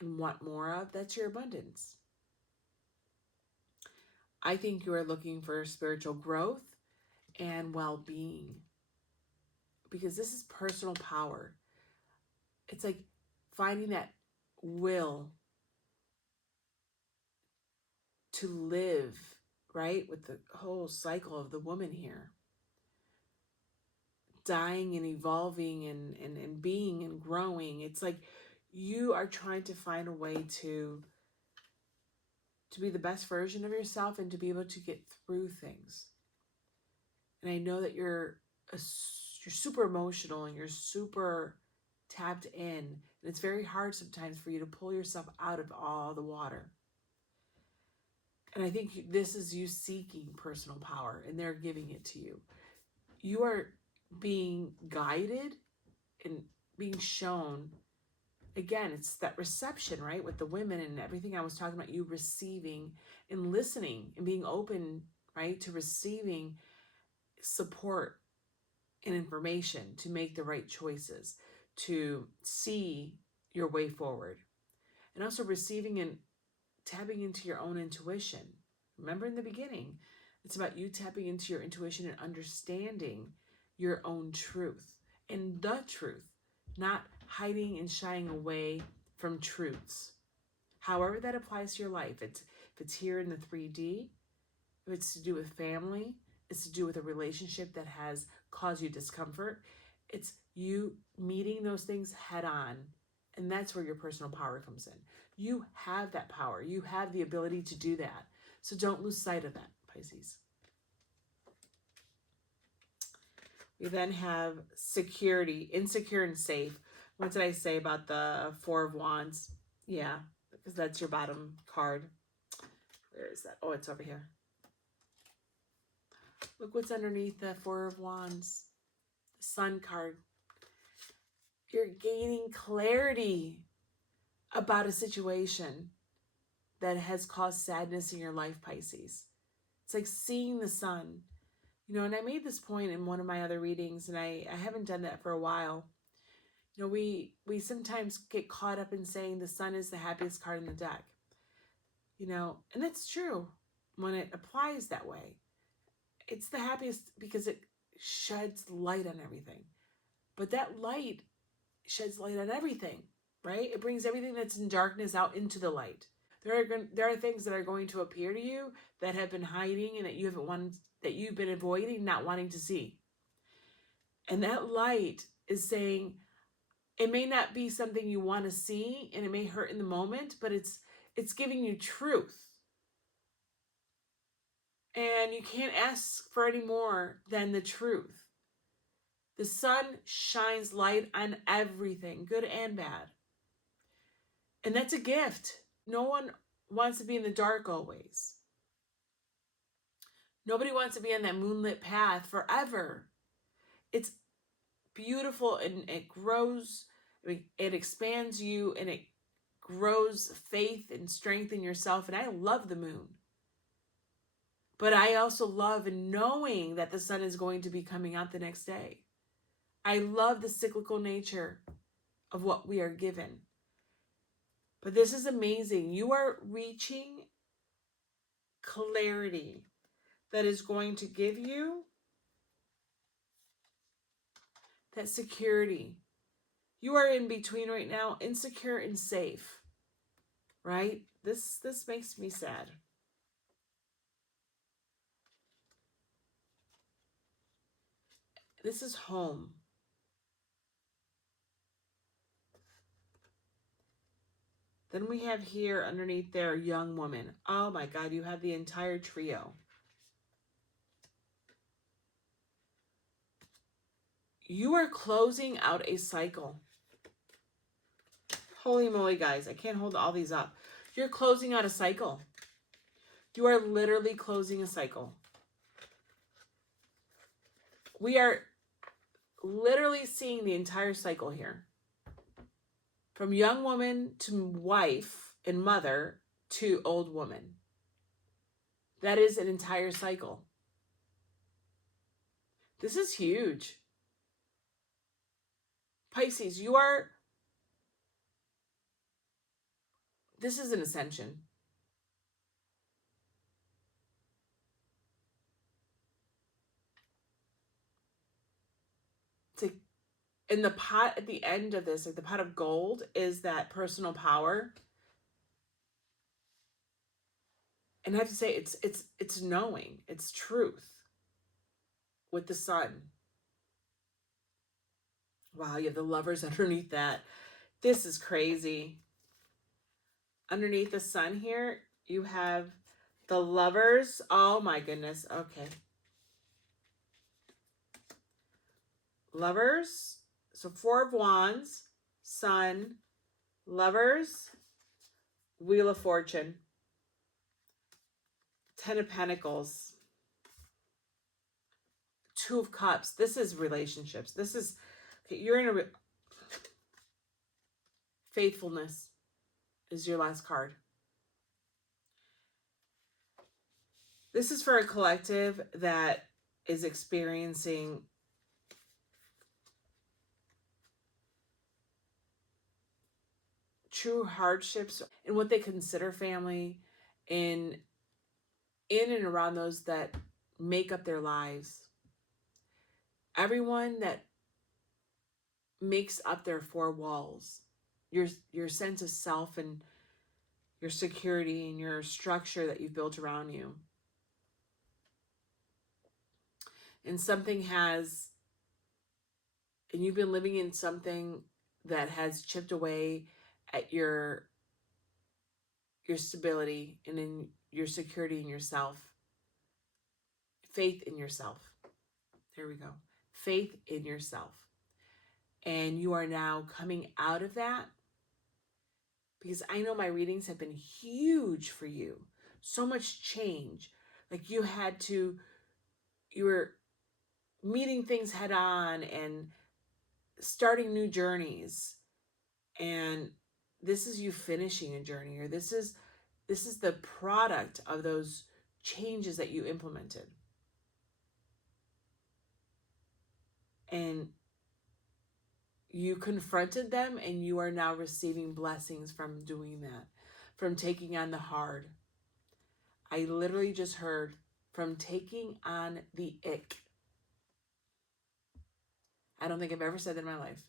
and want more of, that's your abundance. I think you are looking for spiritual growth and well-being, because this is personal power. It's like finding that will to live, right? With the whole cycle of the woman here. Dying and evolving and being and growing. It's like you are trying to find a way to be the best version of yourself and to be able to get through things. And I know that you're super emotional and you're super tapped in. And it's very hard sometimes for you to pull yourself out of all the water. And I think this is you seeking personal power and they're giving it to you. You are being guided and being shown. Again, it's that reception, right? With the women and everything I was talking about, you receiving and listening and being open, right? To receiving support and information to make the right choices, to see your way forward. And also receiving and tapping into your own intuition. Remember in the beginning, it's about you tapping into your intuition and understanding your own truth and the truth, not hiding and shying away from truths. However that applies to your life. If it's here in the 3D, if it's to do with family, it's to do with a relationship that has caused you discomfort, it's you meeting those things head on. And that's where your personal power comes in. You have that power. You have the ability to do that. So don't lose sight of that, Pisces. We then have security, insecure and safe. What did I say about the Four of Wands? Yeah, because that's your bottom card. Where is that? Oh, it's over here. Look what's underneath the Four of Wands. The Sun card. You're gaining clarity about a situation that has caused sadness in your life, Pisces. It's like seeing the sun. You know, and I made this point in one of my other readings, and I haven't done that for a while. You know, we sometimes get caught up in saying the sun is the happiest card in the deck. You know, and that's true when it applies that way. It's the happiest because it sheds light on everything. But that light sheds light on everything, right? It brings everything that's in darkness out into the light. There are things that are going to appear to you that have been hiding and that you've been avoiding, not wanting to see. And that light is saying, it may not be something you want to see and it may hurt in the moment, but it's giving you truth. And you can't ask for any more than the truth. The sun shines light on everything, good and bad. And that's a gift. No one wants to be in the dark always. Nobody wants to be on that moonlit path forever. It's beautiful and it grows. I mean, it expands you and it grows faith and strength in yourself. And I love the moon. But I also love knowing that the sun is going to be coming out the next day. I love the cyclical nature of what we are given. But this is amazing. You are reaching clarity that is going to give you that security. You are in between right now, insecure and safe, right? This makes me sad. This is home. Then we have here underneath there, young woman. Oh my God, you have the entire trio. You are closing out a cycle. Holy moly, guys. I can't hold all these up. You're closing out a cycle. You are literally closing a cycle. We are literally seeing the entire cycle here. From young woman to wife and mother to old woman. That is an entire cycle. This is huge. Pisces, this is an ascension. It's like, in the pot at the end of this, like the pot of gold is that personal power. And I have to say, it's knowing, it's truth with the sun. Wow, you have the lovers underneath that. This is crazy. Underneath the sun here, you have the lovers. Oh my goodness. Okay. Lovers. So 4 of Wands, Sun, Lovers, Wheel of Fortune, 10 of Pentacles, 2 of Cups. This is relationships. This is, okay, you're in a, faithfulness is your last card. This is for a collective that is experiencing true hardships in what they consider family, in and around those that make up their lives. Everyone that makes up their 4 walls, your sense of self and your security and your structure that you've built around you. And something has, and you've been living in something that has chipped away at your stability and in your security in yourself. Faith in yourself. There we go. Faith in yourself. And you are now coming out of that, because I know my readings have been huge for you. So much change. Like you were meeting things head on and starting new journeys. And this is you finishing a journey, or this is the product of those changes that you implemented. And you confronted them, and you are now receiving blessings from doing that, from taking on the hard. I literally just heard from taking on the ick. I don't think I've ever said that in my life.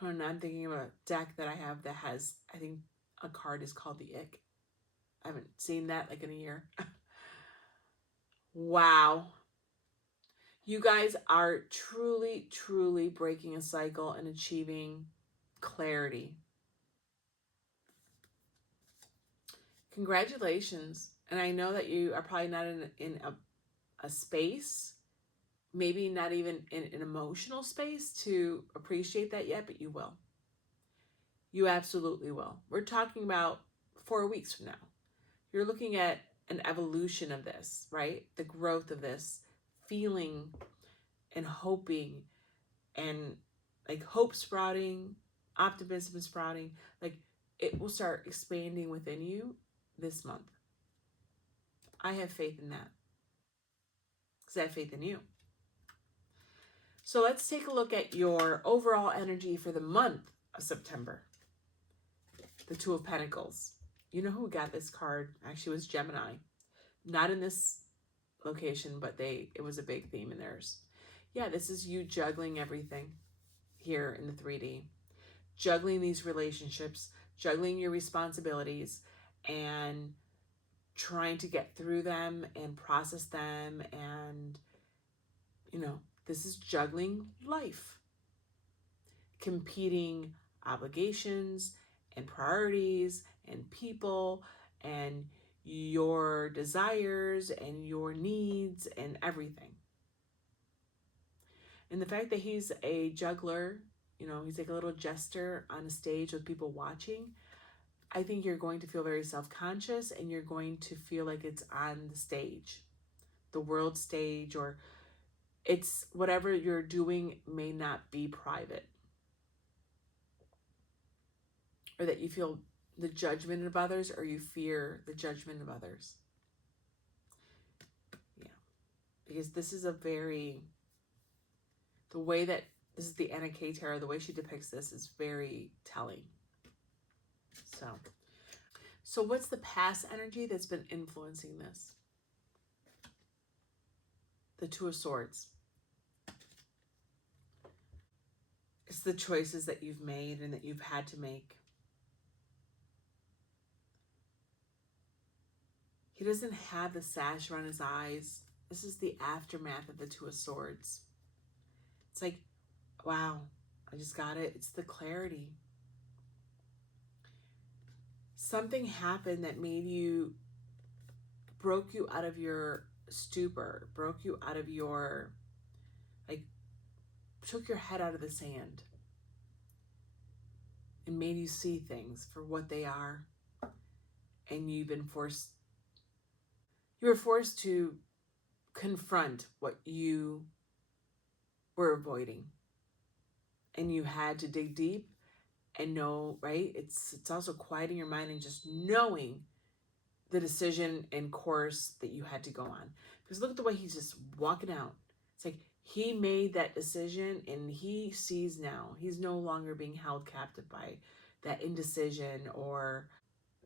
And I'm thinking of a deck that I have that has, I think a card is called the ick. I haven't seen that like in a year. Wow. You guys are truly, truly breaking a cycle and achieving clarity. Congratulations. And I know that you are probably not in a space, maybe not even in an emotional space to appreciate that yet, but you will. You absolutely will. We're talking about 4 weeks from now. You're looking at an evolution of this, right? The growth of this, feeling and hoping, and like hope sprouting, optimism sprouting. Like it will start expanding within you this month. I have faith in that because I have faith in you. So let's take a look at your overall energy for the month of September. The 2 of Pentacles. You know who got this card? Actually, it was Gemini. Not in this location, but it was a big theme in theirs. Yeah, this is you juggling everything here in the 3D. Juggling these relationships, juggling your responsibilities, and trying to get through them and process them. And, this is juggling life. competing obligations and priorities and people and your desires and your needs and everything. And the fact that he's a juggler, he's like a little jester on a stage with people watching, I think you're going to feel very self-conscious, and you're going to feel like it's on the stage, the world stage, or it's whatever you're doing may not be private, or that you feel the judgment of others, or you fear the judgment of others. Yeah, because this is the way that this is the Anna K Tarot, the way she depicts this is very telling. So what's the past energy that's been influencing this? The Two of Swords. It's the choices that you've made and that you've had to make. He doesn't have the sash around his eyes. This is the aftermath of the Two of Swords. It's like, wow, I just got it. It's the clarity. Something happened that broke you out of your stupor, broke you out of your, took your head out of the sand and made you see things for what they are. And you were forced to confront what you were avoiding. And you had to dig deep and know, right? It's also quieting your mind and just knowing the decision and course that you had to go on. Because look at the way he's just walking out. It's like he made that decision, and he sees now. He's no longer being held captive by that indecision or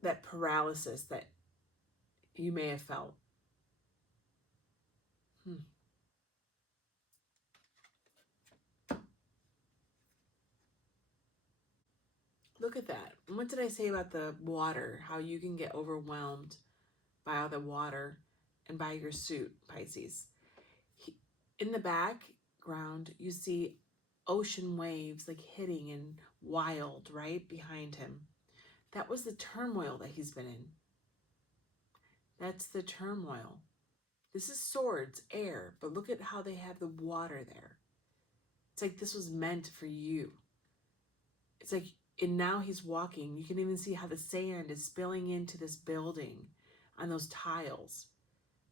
that paralysis that you may have felt. Look at that. And what did I say about the water? How you can get overwhelmed by all the water and by your suit, Pisces. In the background, you see ocean waves like hitting and wild right behind him. That was the turmoil that he's been in. That's the turmoil. This is swords, air, but look at how they have the water there. It's like this was meant for you. It's like, and now he's walking. You can even see how the sand is spilling into this building on those tiles.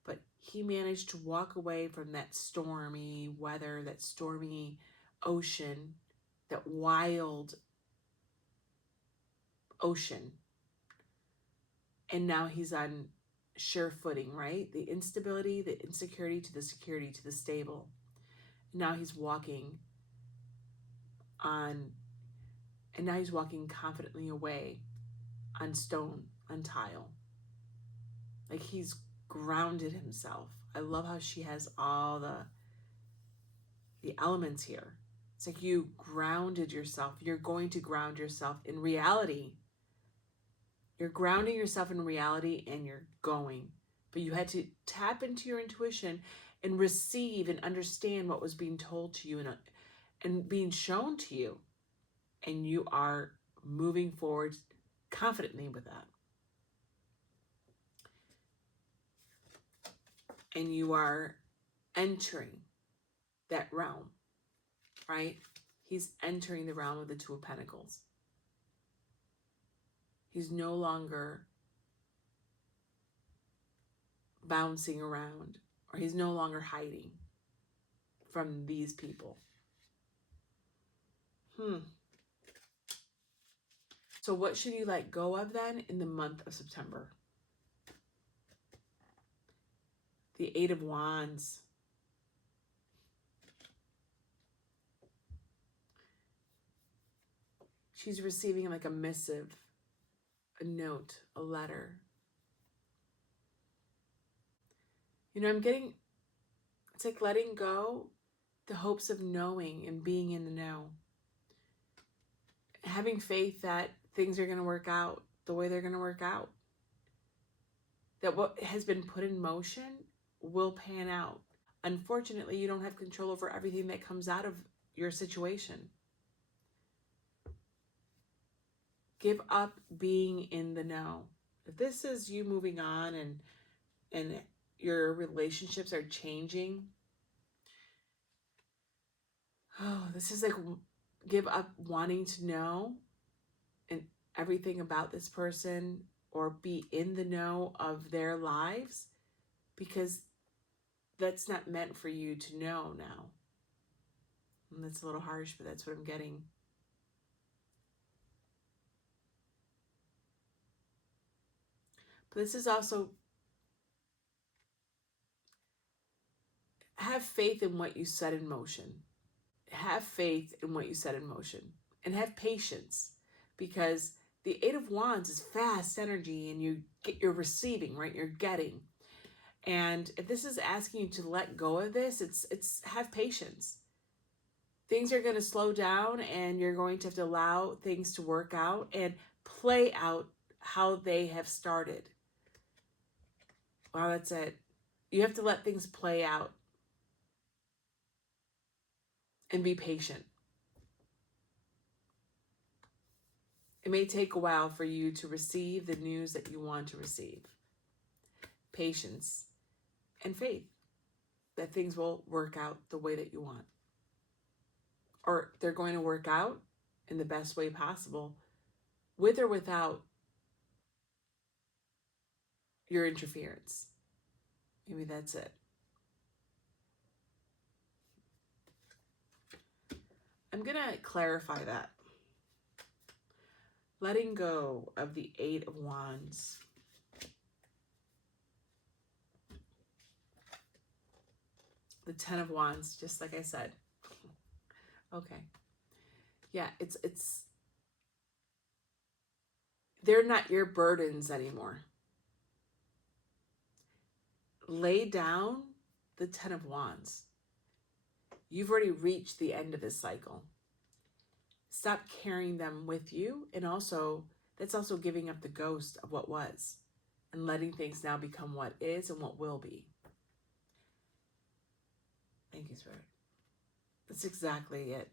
But he managed to walk away from that stormy weather, that stormy ocean, that wild ocean. And now he's on sure footing, right? The instability, the insecurity to the security to the stable. Now he's walking on, and now he's walking confidently away on stone, on tile. Like he's grounded himself. I love how she has all the elements here. It's like you grounded yourself. You're going to ground yourself in reality. You're grounding yourself in reality and you're going. But you had to tap into your intuition and receive and understand what was being told to you and being shown to you. And you are moving forward confidently with that. And you are entering that realm, right? He's entering the realm of the Two of Pentacles. He's no longer bouncing around, or he's no longer hiding from these people. So what should you let go of then in the month of September? The Eight of Wands. She's receiving like a missive, a note, a letter. It's like letting go the hopes of knowing and being in the know. Having faith that things are going to work out the way they're going to work out. That what has been put in motion will pan out. Unfortunately, you don't have control over everything that comes out of your situation. Give up being in the know. If this is you moving on and your relationships are changing, oh, this is like give up wanting to know and everything about this person or be in the know of their lives, because that's not meant for you to know now. And that's a little harsh, but that's what I'm getting. But this is also have faith in what you set in motion. Have faith in what you set in motion and have patience, because the Eight of Wands is fast energy and you're receiving, right? You're getting. And if this is asking you to let go of this, it's have patience. Things are going to slow down and you're going to have to allow things to work out and play out how they have started. Wow, that's it. You have to let things play out and be patient. It may take a while for you to receive the news that you want to receive. Patience and faith that things will work out the way that you want. Or they're going to work out in the best way possible, with or without your interference. Maybe that's it. I'm going to clarify that. Letting go of the Eight of Wands. The Ten of Wands, just like I said. Okay. Yeah, it's they're not your burdens anymore. Lay down the Ten of Wands. You've already reached the end of this cycle. Stop carrying them with you, and also that's also giving up the ghost of what was and letting things now become what is and what will be. Thank you, Spirit. That's exactly it.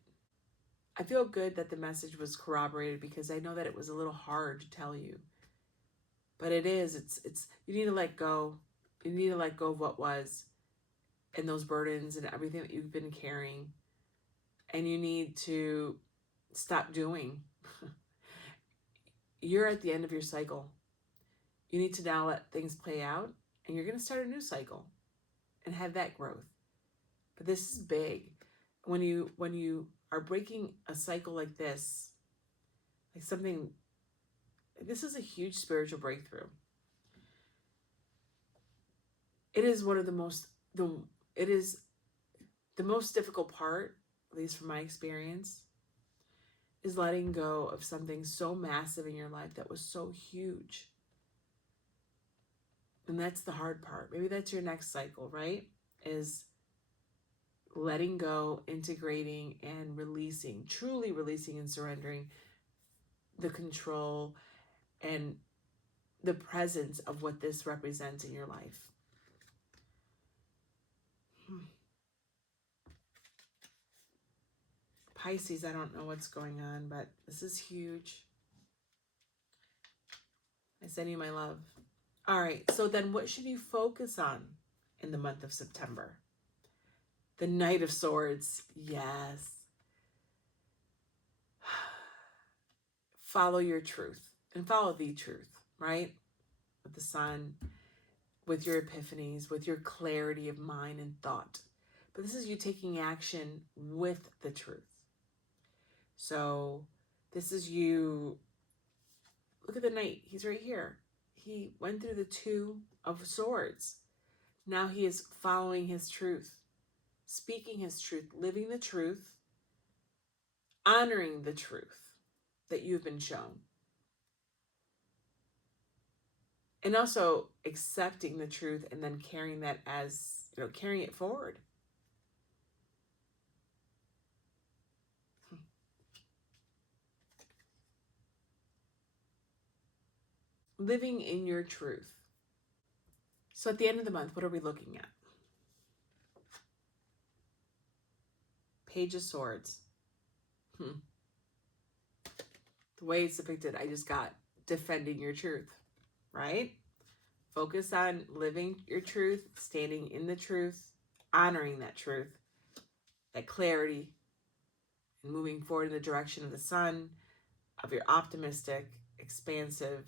I feel good that the message was corroborated, because I know that it was a little hard to tell you. But it is, it's you need to let go. You need to let go of what was and those burdens and everything that you've been carrying. And you need to stop doing. You're at the end of your cycle. You need to now let things play out, and you're going to start a new cycle and have that growth. But this is big. When you are breaking a cycle like this, like something, this is a huge spiritual breakthrough. It is one of it is the most difficult part, at least from my experience, is letting go of something so massive in your life that was so huge. And that's the hard part. Maybe that's your next cycle, right? Is letting go, integrating, and releasing, truly releasing and surrendering the control and the presence of what this represents in your life. Pisces, I don't know what's going on, but this is huge. I send you my love. All right, so then what should you focus on in the month of September? The Knight of Swords. Yes. Follow your truth and follow the truth, right? With the sun, with your epiphanies, with your clarity of mind and thought. But this is you taking action with the truth. So this is you. Look at the Knight. He's right here. He went through the Two of Swords. Now he is following his truth, speaking his truth, living the truth, honoring the truth that you've been shown. And also accepting the truth and then carrying that as, carrying it forward. Living in your truth. So at the end of the month, what are we looking at? Page of Swords. The way it's depicted, I just got defending your truth, right? Focus on living your truth, standing in the truth, honoring that truth, that clarity, and moving forward in the direction of the sun, of your optimistic, expansive,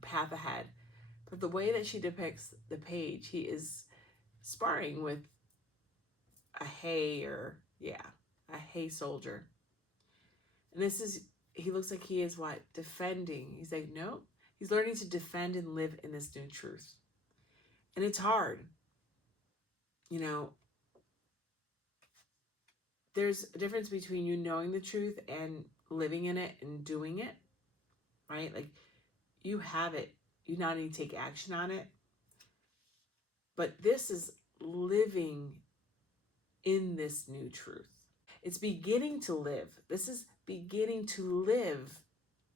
path ahead. But the way that she depicts the page, he is sparring with a hay soldier. And he looks like he is what? Defending. He's like, no, he's learning to defend and live in this new truth. And it's hard. There's a difference between you knowing the truth and living in it and doing it, right? Like, you have it. You now need to take action on it. But this is living in this new truth. It's beginning to live. This is beginning to live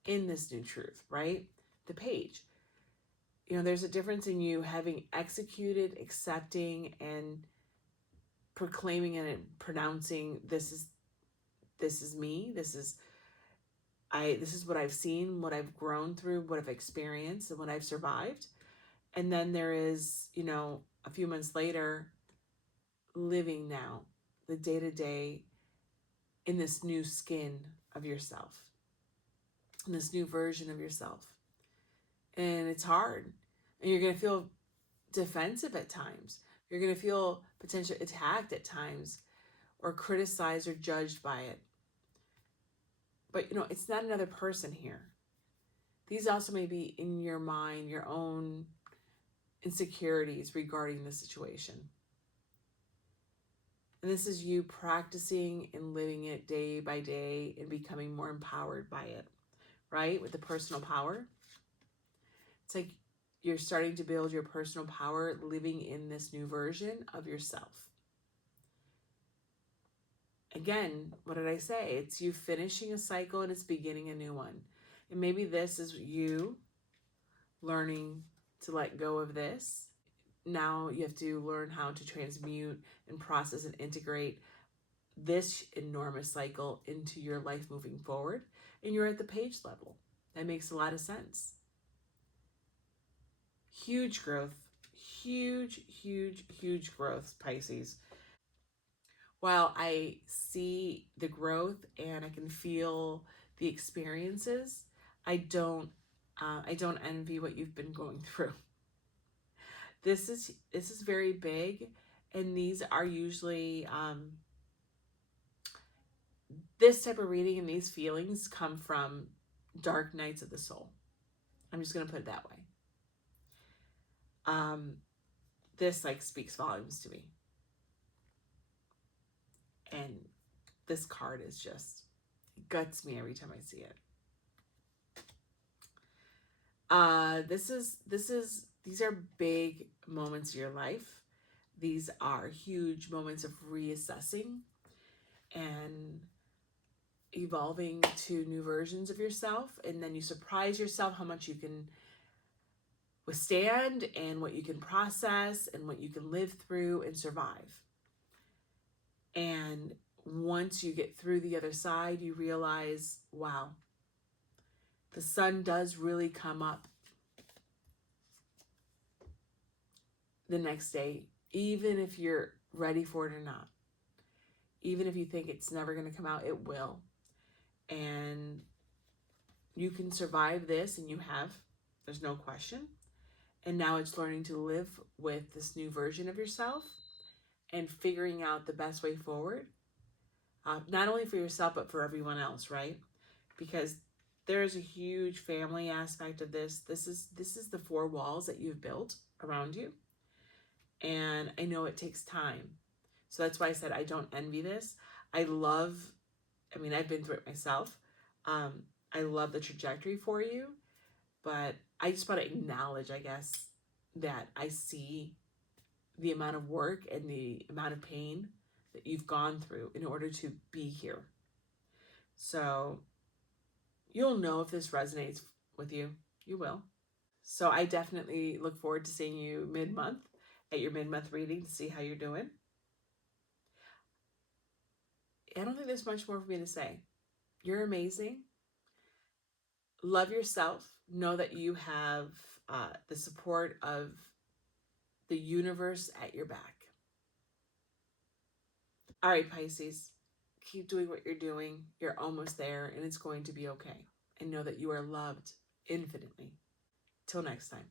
in this new truth, right? The page. There's a difference in you having executed, accepting, and proclaiming and pronouncing, this is me. This is what I've seen, what I've grown through, what I've experienced, and what I've survived. And then there is, a few months later, living now, the day-to-day, in this new skin of yourself, in this new version of yourself. And it's hard. And you're going to feel defensive at times. You're going to feel potentially attacked at times, or criticized or judged by it. But, it's not another person here. These also may be in your mind, your own insecurities regarding the situation. And this is you practicing and living it day by day and becoming more empowered by it, right? With the personal power. It's like you're starting to build your personal power, living in this new version of yourself. Again, what did I say? It's you finishing a cycle and it's beginning a new one. And maybe this is you learning to let go of this. Now you have to learn how to transmute and process and integrate this enormous cycle into your life moving forward. And you're at the page level. That makes a lot of sense. Huge growth. Huge, huge, huge growth, Pisces. While I see the growth and I can feel the experiences, I don't envy what you've been going through. This is very big, and these are usually this type of reading and these feelings come from dark nights of the soul. I'm just gonna put it that way. This speaks volumes to me, and this card is just guts me every time I see it. These are big moments in your life. These are huge moments of reassessing and evolving to new versions of yourself. And then you surprise yourself how much you can withstand and what you can process and what you can live through and survive. And once you get through the other side, you realize, wow, the sun does really come up the next day, even if you're ready for it or not. Even if you think it's never going to come out, it will. And you can survive this, and you have. There's no question. And now it's learning to live with this new version of yourself and figuring out the best way forward. Not only for yourself, but for everyone else, right? Because there's a huge family aspect of this. This is the four walls that you've built around you. And I know it takes time. So that's why I said I don't envy this. I've been through it myself. I love the trajectory for you, but I just want to acknowledge, I guess, that I see the amount of work and the amount of pain that you've gone through in order to be here. So you'll know if this resonates with you. You will. So I definitely look forward to seeing you mid-month at your mid-month reading to see how you're doing. I don't think there's much more for me to say. You're amazing. Love yourself. Know that you have the support of the universe at your back. All right, Pisces, keep doing what you're doing. You're almost there, and it's going to be okay. And know that you are loved infinitely. Till next time.